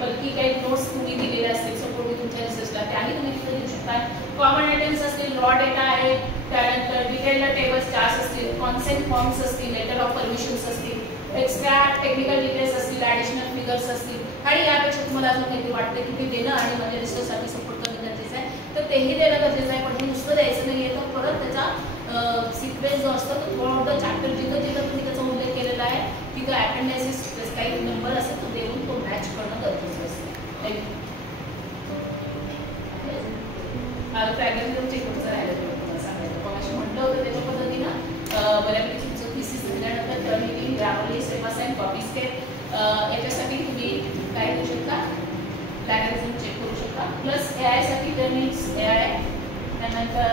बल्कि काही नोट्स तुम्ही दिलेले असतील सपोर्ट तुमच्या रिसर्चला त्याही तुम्ही तिथे देऊ शकता. कॉमन आयटम्स असतील, रॉ डेटा आहे, त्यानंतर डिटेल्ड टेबल्स चार्ट्स असतील, कॉन्सेंट फॉर्म्स असतील, लेटर ऑफ परमिशन्स असतील, एक्स्ट्रा टेक्निकल डिटेल्स असतील, ॲडिशनल फिगर्स असतील आणि यापेक्षा तुम्हाला अजून काहीतरी वाटतं की ते देणं आणि माझ्या रिसर्चसाठी सपोर्ट करणं गरजेचं आहे तर तेही देणं गरजेचं आहे. पण हे नुसतं द्यायचं नाही आहे तर परत त्याचा सिक्वेन्स जो असतो तो थ्रूआउट द चॅप्टर जिथं जिथं तुम्ही त्याचा उल्लेख केलेला आहे तिथं अपेंडायसिस काही नंबर असेल तो देऊन तो मॅच करणं गरजेचं असतं. फ्रॅगमेंट चेकआउटचं राहिलं तुम्हाला सांगायचं पण अशी म्हटलं होतं त्याच्या पद्धतीनं बऱ्यापैकी तुमचं थिसिस झाल्यानंतर टर्निंग ग्रामरली सेमास अँड कॉपी स्केप याच्यासाठी तुम्ही काय करू शकता प्लॅगरिझम चेक करू शकता. प्लस AI साठी टर्निंग्स AI, त्यानंतर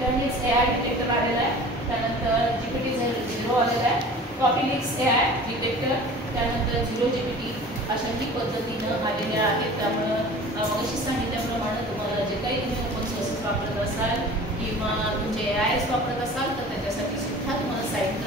टर्निंग्स AI डिटेक्टर आलेला आहे, त्यानंतर GPT-0 आलेला आहे, कॉपीलिक्स AI डिटेक्टर, त्यानंतर 0 GPT अशाही पद्धतीनं आलेल्या आहेत. त्यामुळं मगाशी सांगितल्याप्रमाणे तुम्हाला जे काही तुम्ही ओपन सोर्सेस वापरत असाल किंवा तुमचे AIs वापरत असाल तर त्याच्यासाठी सुद्धा तुम्हाला साईट